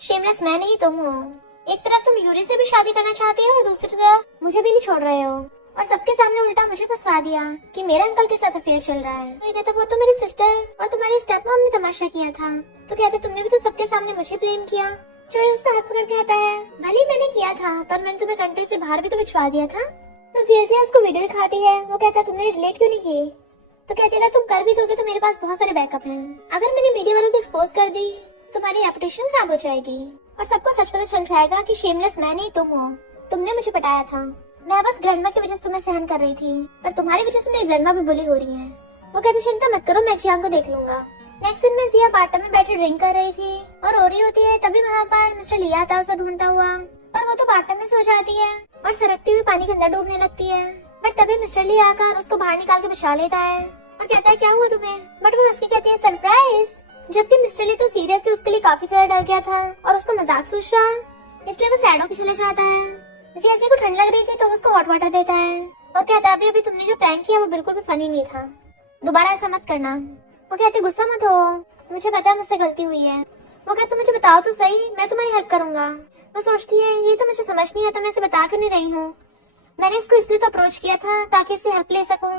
शेमलेस मैं नहीं तुम हो, एक तरफ तुम यूरी से भी शादी करना चाहती हो और दूसरी तरफ मुझे भी नहीं छोड़ रहे हो और सबके सामने उल्टा मुझे फंसवा दिया कि मेरा अंकल के साथ अफेयर चल रहा है। तो ये कहता वो तो मेरी सिस्टर और तुम्हारी स्टेप मॉम ने तमाशा किया था। तो कहते तुमने भी तो सबके सामने मुझे ब्लेम किया। जोई उसका हाथ पकड़ कहता है भले मैंने किया था पर मैंने तुम्हें कंट्री से बाहर भी तो भिजवा दिया था। तो जिया उसको वीडियो दिखाती है। वो कहता है तुमने डिलीट क्यों नहीं किए? तो कहती है अगर तुम कर भी दोगे तो मेरे पास बहुत सारे बैकअप हैं, अगर मैंने मीडिया वालों को एक्सपोज कर दी तो तुम्हारी रेपुटेशन खराब हो जाएगी और सबको सच पता चल जाएगा कि शेमलेस मैं नहीं तुम हो, तुमने मुझे पटाया था। मैं बस ग्रैंडमा की वजह से तुम्हें सहन कर रही थी पर तुम्हारी वजह से मेरी ग्रैंडमा भी बुली हो रही है। वो कहती चिंता मत करो मैं जियांग को देख लूंगा। नेक्स्ट दिन में जिया बाटम में बैठी ड्रिंक कर रही थी और रो रही होती है। तभी वहाँ पर मिस्टर ली आता है उसे ढूंढता हुआ, पर वो तो बाटम में सो जाती है और सरकती हुई पानी के अंदर डूबने लगती है। बट तभी मिस्टर ली आकर उसको बाहर निकाल के बचा लेता है और कहता है क्या हुआ तुम्हें? बट वो हंस के कहती है सरप्राइज। जबकि मिस्टर ली तो सीरियसली उसके लिए काफी ज्यादा डर गया था और उसको मजाक सोच रहा, इसलिए वो सैड होकर चले जाता है। जिया को ठंड लग रही थी तो उसको हॉट वाटर देता है और कहता है अभी तुमने जो प्रैंक किया वो बिल्कुल भी फनी नहीं था, दोबारा ऐसा मत करना। वो कहते गुस्सा मत हो, मुझे पता है मुझसे गलती हुई है। वो कहते मुझे बताओ तो सही, मैं तुम्हारी हेल्प करूंगा। वो सोचती है ये तो मुझे समझ नहीं आता मैं इसे बता क्यों नहीं रही हूँ, मैंने इसको इसलिए तो अप्रोच किया था ताकि इससे हेल्प ले सकूं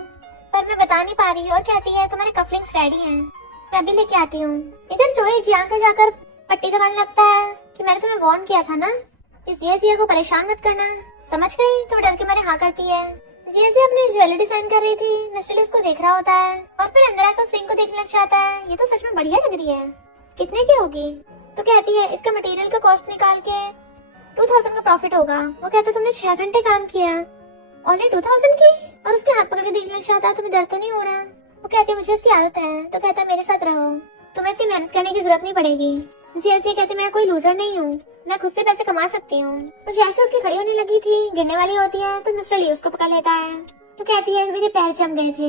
पर मैं बता नहीं पा रही। और कहती है तुम्हारे कफलिंग्स रेडी हैं, मैं अभी लेके आती हूँ। इधर जोई जियांग का जाकर पट्टी दबाने लगता है कि मैंने तुम्हें वार्न किया था ना, इस जिया को परेशान मत करना, समझ गई? तो डर के मारे हाँ करती है। जिया अपनी ज्वेलरी डिजाइन कर रही थी, मिस्टर ली उसको देख रहा होता है और फिर अंदर आकर उस रिंग को देखने लग जाता है। ये तो सच में बढ़िया लग रही है, कितने की होगी? तो कहती है इसका मटेरियल का कॉस्ट निकाल के 2000 का प्रॉफिट होगा। वो कहता तुमने 6 घंटे काम किया, ओनली 2000 की? और उसके हाथ पकड़ के देखने लग जाता है तुम्हें दर्द तो नहीं हो रहा? वो कहती है मुझे इसकी आदत है। तो कहता है मेरे साथ रहो, तुम्हें इतनी मेहनत करने की जरूरत नहीं पड़ेगी। जिया कहती मैं कोई लूजर नहीं हूँ, मैं खुद से पैसे कमा सकती हूँ। और जैसे उठ के खड़ी होने लगी थी, गिरने वाली होती है तो मिस्टर ली उसको पकड़ लेता है। तो कहती है मेरे पैर जम गए थे।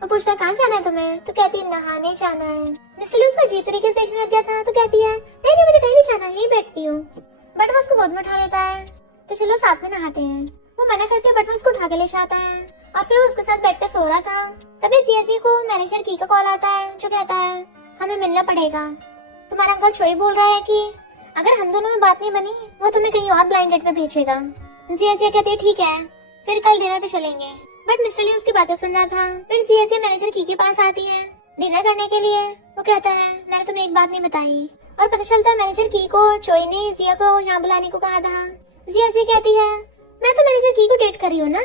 वो पूछता कहाँ जाना है तुम्हें? तो कहती है नहाने जाना है। मिस्टर ली उसको अजीब तरीके से देखने लग गया था। तो कहती है नहीं नहीं मुझे कहीं नहीं जाना, यही बैठती हूँ। बट वो उसको गोद में उठा लेता है। तो चलो साथ में नहाते हैं। वो मना करती है बट वो उसको उठा के ले जाता है और फिर वो उसके साथ बेड पे सो रहा था। तभी जियाजी को मैनेजर की का कॉल आता है जो कहता है हमें मिलना पड़ेगा। तुम्हारा अंकल चोई बोल रहा है कि अगर हम दोनों में बात नहीं बनी वो तुम्हें कहीं और ब्लाइंड डेट पे भेजेगा। जियाजी कहती है ठीक है फिर कल डिनर पे चलेंगे। बट मिस्टर ली उसकी बातें सुन रहा था। फिर जियाजी मैनेजर की के पास आती है डिनर करने के लिए। वो कहता है मैंने तुम्हें एक बात नहीं बताई और पता चलता है मैनेजर की को चोई ने जिया को यहाँ बुलाने को कहा था। जियाजी कहती है मैं तो मैनेजर की को डेट कर रही हूँ ना,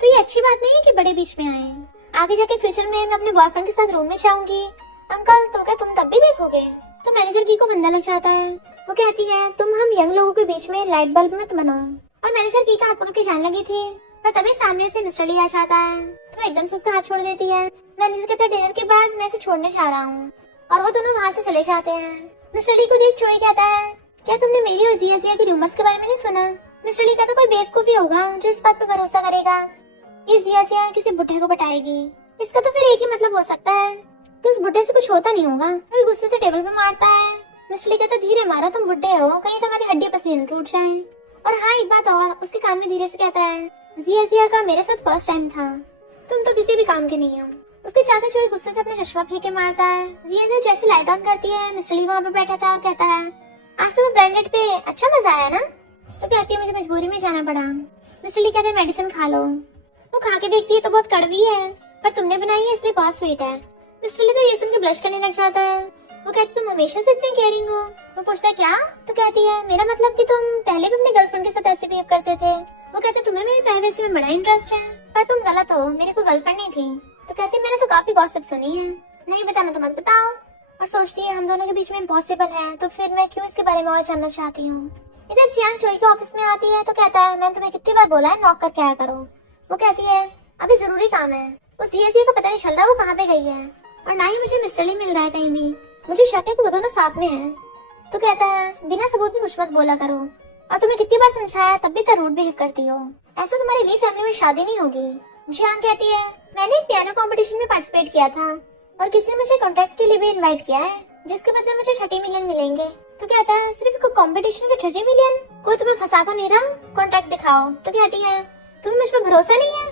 तो ये अच्छी बात नहीं है कि बड़े बीच में आए। आगे जाके फ्यूचर में मैं अपने बॉयफ्रेंड के साथ रूम में जाऊंगी। अंकल तो क्या तुम तब भी देखोगे? तो मैनेजर की को फंदा लग जाता है। वो कहती है तुम हम यंग लोगों के बीच में लाइट बल्ब मत बनो। और मैनेजर की का हाथ पकड़ के जाने लगी थी पर तभी सामने से मिस्टर ली आ जाता है तो एकदम से उसका हाथ छोड़ देती है। मैनेजर कहता है डिनर के बाद मैं इसे छोड़ने जा रहा हूँ और वो दोनों वहाँ से चले जाते हैं। मिस्टर ली को देख चोई कहता है क्या तुमने मेरी और जिया की रूमर्स के बारे में नहीं सुना? मिस्टर ली कहता कोई बेवकूफी होगा जो इस बात पे भरोसा करेगा ये जिया किसी बुढ़े को पटाएगी। इसका तो फिर एक ही मतलब हो सकता है कि उस बुढ़े से कुछ होता नहीं होगा। कोई गुस्से से टेबल पे मारता है। मिस्टर ली कहता धीरे मारो तुम बुढ़े हो, कहीं तुम्हारी हड्डी पसीने टूट जाए। और हाँ एक बात और, उसके कान में धीरे से कहता है जिया का मेरे साथ फर्स्ट टाइम था, तुम तो किसी भी काम के नहीं हो। उसके चाचा चोई गुस्से से अपने चश्मा फेंक के मारता है। जिया जैसे लाइट ऑन करती है मिस्टर ली वहाँ पे बैठा था और कहता है आज तुम्हें ब्रांडेड पे अच्छा मजा आया ना? तो कहती है मुझे मजबूरी में जाना पड़ा। मिस्टर ली कहते हैं मेडिसिन खा लो। वो खा के देखती है तो बहुत कड़वी है पर तुमने बनाई है इसलिए बहुत स्वीट है। मिस्टर ली तो ये सुन के ब्लश करने लग जाता है। वो कहती तुम हमेशा से इतनी केयरिंग हो। वो पूछता है क्या? तो कहती है मेरा मतलब कि तुम पहले भी अपने गर्लफ्रेंड के साथ ऐसे बिहेव करते थे। वो कहते तुम्हें मेरी प्राइवेसी में बड़ा इंटरेस्ट है पर तुम गलत हो, मेरे को गर्लफ्रेंड नहीं थी। तो कहती मैंने तो काफी गॉसिप सुनी है, नहीं बताना तो मत बताओ। और सोचती है हम दोनों के बीच में इम्पॉसिबल है तो फिर मैं क्यों इसके बारे में और जानना चाहती हूँ। इधर जियांग चोई के ऑफिस में आती है तो कहता है मैंने तुम्हें कितनी बार बोला है नॉक करके आया करो। वो कहती है अभी जरूरी काम है। उस जिया का पता नहीं चल रहा वो कहाँ पे गई है और ना ही मुझे मिस्टर ली मिल रहा है कहीं भी। मुझे शक है कि वो दोनों साथ में हैं। तो कहता है बिना सबूत भी कुछ मत बोला करो और तुम्हें कितनी बार समझाया तब भी तो रूड बिहेव करती हो। ऐसा तुम्हारी ली फैमिली में शादी नहीं होगी। जियांग कहती है मैंने एक पियानो कंपटीशन में पार्टिसिपेट किया था और किसी ने मुझे कॉन्ट्रैक्ट के लिए भी इनवाइट किया है जिसके बदले मुझे 30 मिलियन मिलेंगे। तो कहता है सिर्फ कंपटीशन के 30 मिलियन? कोई तुम्हें फंसा तो नहीं रहा? कॉन्ट्रैक्ट दिखाओ। तो कहती है तुम्हें मुझ पर भरोसा नहीं है?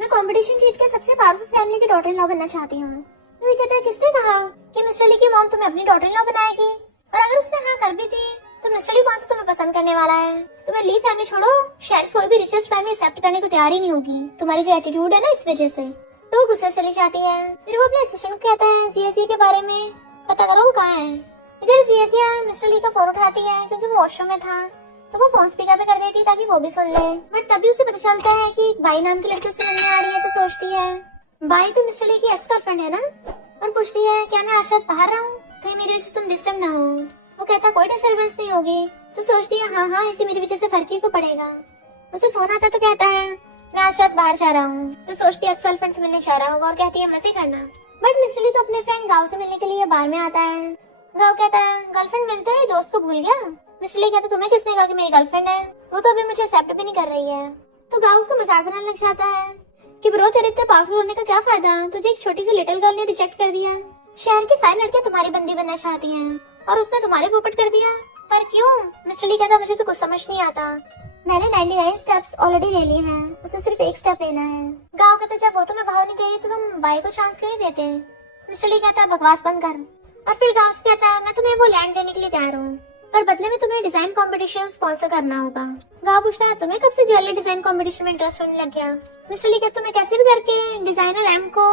मैं कंपटीशन जीत के सबसे पावरफुल फैमिली की डॉटर इन लॉ बनना चाहती हूँ। तो ये कहता है किसने कहा कि मिस्टर ली की मॉम तुम्हें अपनी डॉटर इन लॉ बनाएगी? और अगर उसने हाँ कर भी थी तो मिस्टर ली कौन सा तुम्हें पसंद करने वाला है? तुम्हें ली फैमिली छोड़ो शायद कोई भी रिचेस्ट फैमिली एक्सेप्ट करने को तैयार ही नहीं होगी तुम्हारी जो एटीट्यूड है ना इस वजह से। तो वो गुस्से चली जाती है। फिर वो अपने असिस्टेंट को कहता है जिया के बारे में पता करो वो कहाँ है। इधर जिया मिस्टर ली का फोन उठाती है क्योंकि वो वॉशरूम में था तो वो फोन स्पीकर पे कर देती ताकि वो भी सुन ले। बट तभी उसे पता चलता है कि बाई नाम की लड़की उससे मिलने आ रही है। तो सोचती है बाई तो मिस्टर ली की एक्स गर्लफ्रेंड है ना, और पूछती है क्या मैं आज रात बाहर रहूं, कहीं मेरी वजह से तुम डिस्टर्ब ना हो। वो कहता कोई डिस्टर्बेंस नहीं होगी। तो सोचती है हाँ इसे मेरी वजह से फर्क ही को पड़ेगा। उसे फोन आता तो कहता है मैं आज रात बाहर जा रहा हूँ। तो सोचती है एक्स गर्लफ्रेंड से मिलने जा रहा होगा और कहती है मजे करना। बट मिस्टर ली तो अपने फ्रेंड गाँव से मिलने के लिए बार में आता है। गाँव कहता है गर्लफ्रेंड मिलते ही दोस्त को भूल गया। मिस्टर ली कहता तुम्हें किसने कहा कि मेरी गर्लफ्रेंड है? वो तो अभी मुझे एक्सेप्ट भी नहीं कर रही है। तो गाँव उसको मजाक बनाने लग जाता है कि ब्रो तेरे इतने पावरफुल होने का क्या फायदा, तुझे एक छोटी सी लिटिल गर्ल ने रिजेक्ट कर दिया। शहर की सारी लड़कियां तुम्हारी बंदी बनना चाहती हैं और उसने तुम्हारे पोपट कर दिया। पर क्यों? मिस्टर ली कहता मुझे तो कुछ समझ नहीं आता। मैंने 99 स्टेप्स ऑलरेडी ले लिए हैं, उसे सिर्फ एक स्टेप लेना है। गाँव कहता जब वो तुम्हें भाव नहीं दे रही तो तुम बाई को चांस क्यों नहीं देते? मिस्टर ली कहता बकवास बंद कर। और फिर गाँव से कहता है मैं तुम्हें वो लैंड देने के लिए तैयार हूँ पर बदले में तुम्हें डिजाइन कंपटीशन स्पॉन्सर करना होगा। गाँव पूछता है तुम्हें कब से ज्वेलरी डिजाइन कंपटीशन में इंटरेस्ट होने लग गया? मिस्टर ली कहता तुम्हें कैसे भी करके डिजाइनर रैम को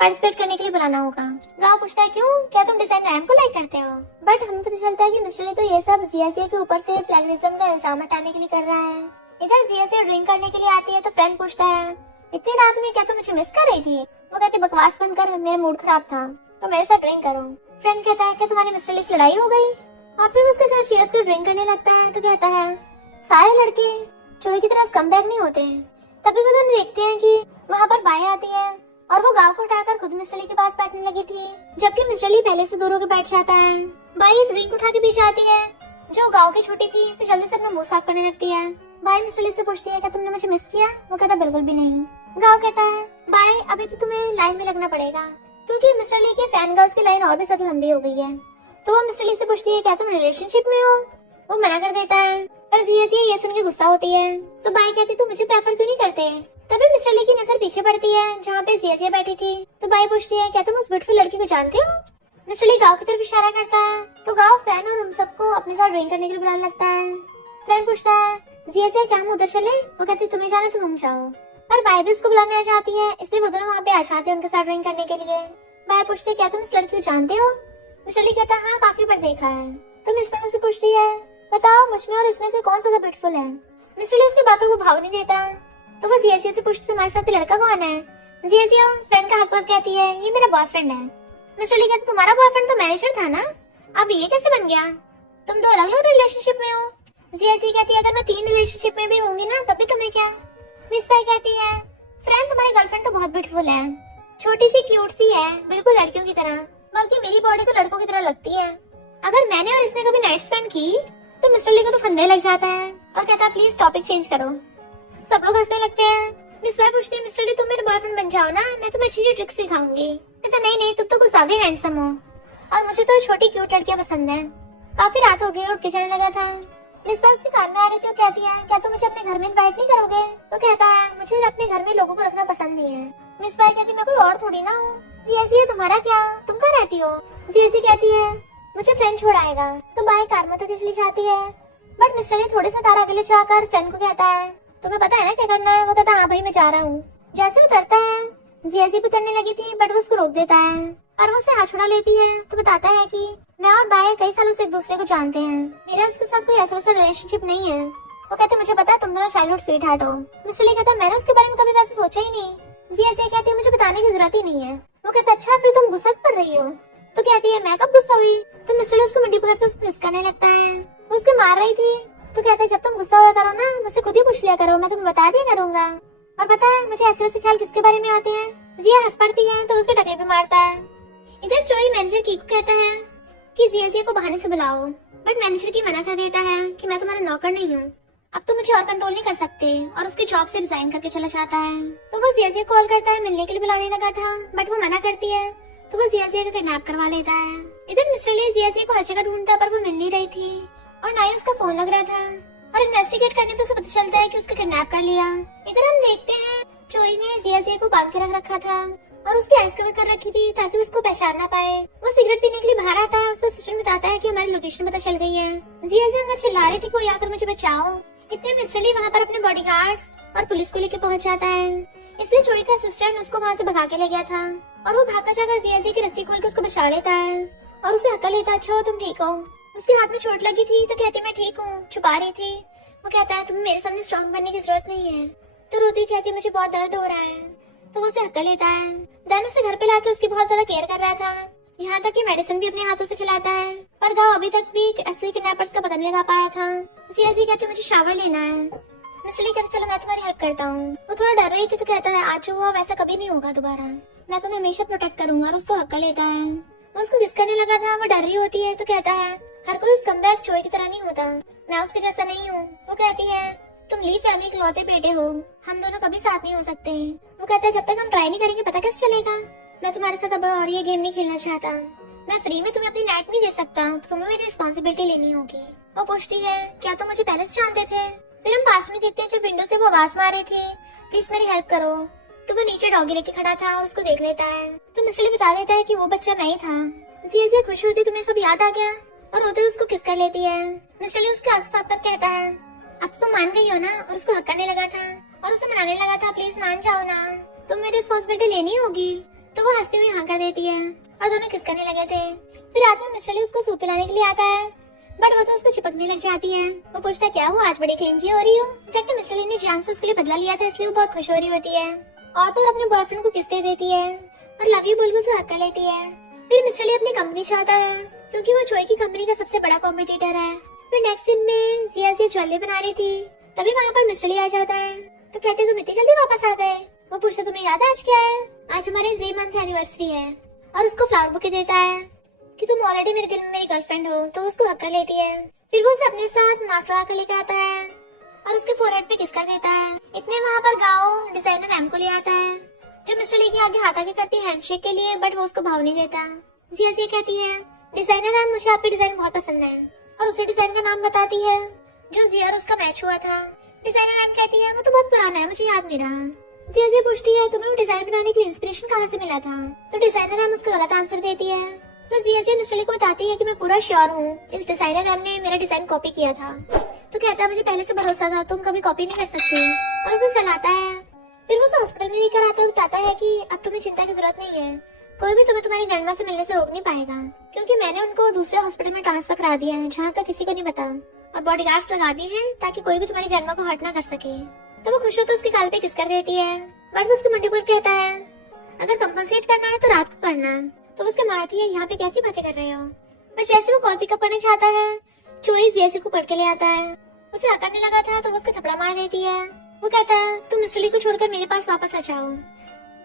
पार्टिसिपेट करने के लिए बुलाना होगा। गाँव पूछता है क्यों, क्या तुम डिजाइनर रैम को लाइक करते हो? बट हमें पता चलता है कि मिस्टर ली तो ये सब जिया के ऊपर से प्लेगरिज्म का इल्जाम हटाने के लिए कर रहा है। इधर जिया ड्रिंक करने के लिए आती है तो फ्रेंड पूछता है इतनी रात में क्या तुम मुझे मिस कर रही थी? वो कहती बकवास बंद कर, मेरा मूड खराब था तो मेरे साथ ड्रिंक करो। फ्रेंड कहता है क्या तुम्हारी मिस्टर ली से लड़ाई हो गई? और फिर उसके साथ सीरियस कर ड्रिंक करने लगता है। तो कहता है सारे लड़के चोई की तरह स्कमबैग नहीं होते। तभी वो दोनों देखते हैं कि वहाँ पर बाई आती है और वो गाँव को उठाकर खुद मिस्टर ली के पास बैठने लगी थी, जबकि मिस्टर ली पहले से दूर होकर बैठ जाता है। बाई एक ड्रिंक उठा के पी जाती है जो गाँव की छोटी थी तो जल्दी से अपना मुंह साफ करने लगती है। बाई मिस्टर ली से पूछती है क्या तुमने मुझे मिस किया? वो कहता बिल्कुल भी नहीं। गाओ कहता है बाय, अभी तो तुम्हें लाइन में लगना पड़ेगा क्योंकि मिस्टर ली के फैन गर्ल्स की लाइन और भी ज्यादा लंबी हो गई है। तो वो मिस्टर ली से पूछती है क्या तुम रिलेशनशिप में हो? वो मना कर देता है पर जिया ये सुन के गुस्सा होती है। तो बाय कहती तुम मुझे प्रेफर क्यों नहीं करते? तभी मिस्टर ली की नजर पीछे पड़ती है जहाँ पे जिया बैठी थी। तो बाय पूछती है क्या तुम उस ब्यूटीफुल लड़की को जानते हो? मिस्टर ली गाँव की तरफ इशारा करता है। तो गाँव फ्रेंड और उन सबको अपने साथ ड्रिंक करने के लिए बुलाने लगता है। फ्रेंड पूछता है जिया क्या हम उधर चले? वो कहती तुम्हें जाने तो तुम जाओ, पर बाय भी उसको बुलाने आ जाती है, इसलिए वो दोनों वहाँ पे आ जाते हैं उनके साथ ड्रिंक करने के लिए। बाय पूछती है क्या तुम इस लड़की को जानते हो? मिस्टर ली कहता है हाँ काफी बार देखा है। तो मिस उससे पूछती है बताओ मुझ में और इसमें से कौन ज्यादा ब्यूटीफुल है? मिस्टर ली उसकी बातों को भाव नहीं देता। तो वो जिया से पूछती तुम्हारे साथ लड़का कौन है? जिया फ्रेंड का हाथ पकड़ कहती है ये मेरा बॉयफ्रेंड है। मिस्टर ली कहता तुम्हारा बॉयफ्रेंड तो मैनेजर था ना, अब ये कैसे बन गया? तुम दो अलग अलग रिलेशनशिप में हो। जिया कहती है अगर मैं 3 रिलेशनशिप में भी होंगी ना तब भी तुम्हें क्या? मिस बाय कहती है फ्रेंड तुम्हारी गर्लफ्रेंड तो बहुत ब्यूटीफुल है, छोटी सी क्यूट सी है, बिल्कुल लड़कियों की तरह, बल्कि मेरी बॉडी तो लड़कों की तरह लगती है। अगर मैंने और इसने कभी नाइट स्पेंड की तो मिस्टर ली को तो फंदे लग जाता है और कहता है प्लीज टॉपिक चेंज करो। सब लोग हंसने लगते हैं। मिस बाय पूछती है मिस्टर ली तुम मेरे बॉयफ्रेंड बन जाओ ना, मैं तुम्हें अच्छी ट्रिक सिखाऊंगी। कहता नहीं तुम तो कुछ ज्यादा हैंडसम हो और मुझे तो छोटी क्यूट लड़कियां पसंद है। काफी रात हो गई और उठ के जाने लगा था। मिस बाय उसके कान में आ रही थी और कहती है क्या तुम मुझे अपने घर में इनवाइट नहीं करोगे? तो कहता है मुझे अपने घर में लोगों को रखना पसंद नहीं है। मिस बाय कहती मैं कोई और थोड़ी ना हूँ। जिया तुम्हारा क्या, तुम कहाँ रहती हो? जिया कहती है मुझे फ्रेंड छोड़ाएगा। तो बाय कार में तो खिंच ली जाती है, बट मिस्टर ली थोड़े से कार आगे ले जाकर फ्रेंड को कहता है तुम्हें पता है ना क्या करना है? वो कहता हाँ भाई मैं जा रहा हूँ। जैसे उतरता है जिया भी उतरने लगी थी बट वो उसको रोक देता है और वो उसे हाथ छुड़ा लेती है। तो बताता है कि मैं और बाय कई सालों से एक दूसरे को जानते हैं, मेरा उसके साथ कोई ऐसा वैसा रिलेशनशिप नहीं है। वो कहते मुझे पता है तुम दोनों चाइल्डहुड स्वीट हार्ट हो। मिस्टर ली कहता मैंने उसके बारे में कभी वैसे सोचा ही नहीं। जिया कहती है मुझे बताने की जरूरत ही नहीं है। वो कहता अच्छा फिर तुम गुस्सा कर रही हो? तो कहती है मैं कब गुस्सा हुई? तो मिस्टर ली उसको मुंडी पकड़कर उसको किस करने लगता है। वो उसके मार रही थी। तो कहता है जब तुम गुस्सा हुआ करो ना मुझसे खुद ही पूछ लिया करो, मैं तुम्हें बता दिया करूंगा। और पता है मुझे ऐसे ऐसे ख्याल किसके बारे में आते हैं? जिया हंस पड़ती है तो उसके टकले पे मारता है। इधर चोई मैनेजर की को कहता है कि जिया को बहाने से बुलाओ, बट मैनेजर की मना कर देता है कि मैं तुम्हारा नौकर नहीं हूँ, अब तो मुझे और कंट्रोल नहीं कर सकते, और उसके जॉब से रिजाइन करके चला जाता है। तो वो जिया कॉल करता है, मिलने के लिए बुलाने लगा था बट वो मना करती है। तो वो जिया को किडनैप करवा लेता है। इधर मिस्टर ली जिया को हर जगह ढूंढता है पर वो मिल नहीं रही थी और ना ही उसका फोन लग रहा था, और इन्वेस्टिगेट करने पे उसे पता चलता है कि उसको किडनैप कर लिया। इधर हम देखते हैं चोई ने जिया को बांध के रख रखा था और उसकी आइस कवर कर रखी थी ताकि उसको पहचान ना पाए। वो सिगरेट पीने के लिए बाहर आता है, उसका असिस्टेंट बताता है कि हमारी लोकेशन पता चल गई है। जिया अंदर चिल्ला रही थी कोई आकर मुझे बचाओ। इतने मिस्टर ली वहाँ पर अपने बॉडीगार्ड्स और पुलिस को लेकर पहुँच जाता है, इसलिए चोई का असिस्टेंट उसको वहाँ से भगा के ले गया था और वो भागकर जाकर जिया की रस्सी खोल के उसको बचा लेता है और उसे हक्का लेता है अच्छा हो तुम ठीक हो। उसके हाथ में चोट लगी थी तो कहती मैं ठीक हूँ, छुपा रही थी। वो कहता है तुम्हें मेरे सामने स्ट्रॉन्ग बनने की जरूरत नहीं है। तो रोती कहती मुझे बहुत दर्द हो रहा है। तो वो उसे हक्का लेता है। दैन उसे घर पे लाके उसकी बहुत ज्यादा केयर कर रहा था, यहाँ तक कि मेडिसिन भी अपने हाथों से खिलाता है। पर गाँव अभी तक भी असली किडनैपर्स का पता नहीं लगा पाया था। जिया कहती मुझे शावर लेना है। मिस्टर ली कहते चलो मैं तुम्हारी हेल्प करता हूँ। वो थोड़ा डर रही थी तो कहता है आज जो हुआ वैसा कभी नहीं होगा दोबारा, मैं तुम्हें हमेशा प्रोटेक्ट करूंगा, और उसको हक्का लेता है। वो उसको किस करने लगा था, वो डर रही होती है तो कहता है हर कोई उस कमबैक चोई की तरह नहीं होता, मैं उसके जैसा नहीं हूँ। वो कहती है तुम ली फैमिली के लौते बेटे हो, हम दोनों कभी साथ नहीं हो सकते। वो कहता है जब तक हम ट्राई नहीं करेंगे पता कैसे चलेगा, मैं तुम्हारे साथ अब और ये गेम नहीं खेलना चाहता, मैं फ्री में तुम्हें अपनी नाइट नहीं दे सकता, तो तुम्हें मेरी रिस्पॉन्सिबिलिटी लेनी होगी। वो पूछती है क्या तुम मुझे पहले से जानते थे? फिर हम पास में देखते हैं जब विंडो से वो आवाज मार रही थी प्लीज मेरी हेल्प करो। तो वो नीचे डॉगी लेके खड़ा था और उसको देख लेता है। तो मिस्टर ली बता देता है कि वो बच्चा मैं ही था। जिया खुश होती तुम्हें सब याद आ गया और होते उसको किस कर लेती है। मिस्टर ली उसके आंसू साफ कर कहता है अब तो तुम मान गई हो ना, और उसको हक करने लगा था और उसे मनाने लगा था प्लीज मान जाओ ना, तुम मेरी रिस्पॉन्सिबिलिटी लेनी होगी। तो वो हंसती हुई हाँ कर देती है और दोनों किस करने लगे थे। फिर रात में मिस्टर ली उसको सूप पिलाने के लिए आता है बट वो तो उसको चिपकने लग जाती है। वो पूछता है क्या हुआ आज बड़ी क्लींजी हो रही हो। इनफैक्ट मिस्टर ली ने जान से उसके लिए बदला लिया था इसलिए वो बहुत खुश हो रही होती है और तो अपने बॉयफ्रेंड को किस दे देती है और लव यू बोल के उसे हक कर लेती है। फिर मिस्टर ली अपनी कंपनी चाहता है क्योंकि वो चोई की कंपनी का सबसे बड़ा कॉम्पिटिटर है। फिर नेक्स्ट सीन में जिया ज्वेलरी बना रही थी तभी वहाँ पर मिस्टर ली आ जाता है। तो कहते तुम इतनी जल्दी वापस आ गए। वो पूछता तुम्हें याद है आज क्या है? आज हमारी 3 मंथ एनिवर्सरी है, और उसको फ्लावर बुके देता है कि तुम ऑलरेडी मेरे दिल में मेरी गर्लफ्रेंड हो। तो उसको हक कर लेती है। फिर वो उसे अपने साथ मास्क लगा कर लेकर आता है और उसके फोरहेड पे किस कर देता है। इतने वहाँ पर गाओ डिजाइनर एम को ले आता है, जो मिस्टर ली के आगे हाथ आगे करती है हैंडशेक के लिए, बट वो उसको भाव नहीं देता। जिया कहती है डिजाइनर एम मुझे आपकी डिजाइन बहुत पसंद है, और उसी डिजाइन का नाम बताती है जो जिया और उसका मैच हुआ था। डिजाइनर एम कहती है वो तो बहुत पुराना है, मुझे याद नहीं रहा। जिया पूछती है तुम्हें वो डिजाइन बनाने के लिए इंस्पिरेशन कहाँ से मिला था, तो डिजाइनर एम उसको गलत आंसर देती है। तो जिया मिस्टर ली को बताती है कि मैं पूरा श्योर हूँ इस डिजाइनर एम ने मेरा डिजाइन कॉपी किया था। तो कहता है मुझे पहले से भरोसा था, तुम कभी कॉपी नहीं कर सकते, और उसे सलाहता है। फिर वो हॉस्पिटल में लेकर आता है, बताता है कि अब तुम्हें चिंता की जरूरत नहीं है, कोई भी तुम्हें तुम्हारी ग्रैंडमा से मिलने से रोक नहीं पाएगा, क्योंकि मैंने उनको दूसरे हॉस्पिटल में ट्रांसफर करा दिया है जहाँ का किसी को नहीं पता, और बॉडीगार्ड्स लगा दिए हैं ताकि कोई भी तुम्हारी ग्रैंडमा को हर्ट ना कर सके। तो वो खुश होकर उसके गाल पे किस कर देती है, बट वो उसके मुंडे पर कहता है अगर कंपनसेट करना है तो रात को करना। तो उसके मारती है यहाँ पे कैसी बातें कर रहे हो। पर जैसे वो कॉल पिकअप करने चाहता है, चोई जैसे को पढ़ के ले आता है। उसे हकरने लगा था तो वो उसको थपड़ा मार देती है। वो कहता है तुम मिस्टर ली को छोड़कर मेरे पास वापस आ जाओ।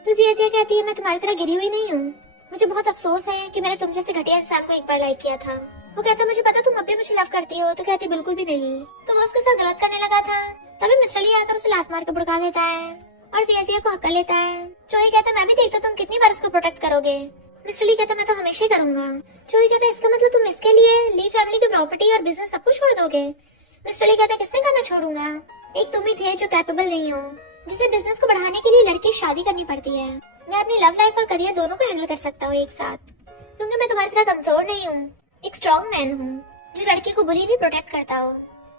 तो जिया कहती है मैं तुम्हारी तरह गिरी हुई नहीं हूँ, मुझे बहुत अफसोस है कि मैंने तुम जैसे घटिया इंसान को एक बार लाइक किया था। वो कहता मुझे पता तुम अब भी मुझे लव करती हो। तो कहती बिल्कुल भी नहीं। तो वो उसके साथ गलत करने लगा था, तभी मिस्टर ली आकर उसे लात मार के भड़का देता है और जिया को हक्का लेता है। चोई कहता मैं भी देखता तुम कितनी बार उसको प्रोटेक्ट करोगे। मिस्टर ली कहता मैं तो हमेशा ही करूंगा। चोई कहता इसका मतलब तुम इसके लिए ली फैमिली की प्रॉपर्टी और बिजनेस सब कुछ छोड़ दोगे। मिस्टर ली कहता किसने कहा मैं छोड़ूंगा, एक तुम ही थे जो कैपेबल नहीं हो, जिसे बिजनेस को बढ़ाने के लिए लड़की शादी करनी पड़ती है। मैं अपनी लव लाइफ और करियर दोनों को हैंडल कर सकता हूँ एक साथ, क्योंकि मैं तुम्हारी तरह कमजोर नहीं हूँ, एक स्ट्रॉन्ग मैन हूँ जो लड़की को बुली नहीं प्रोटेक्ट करता हो।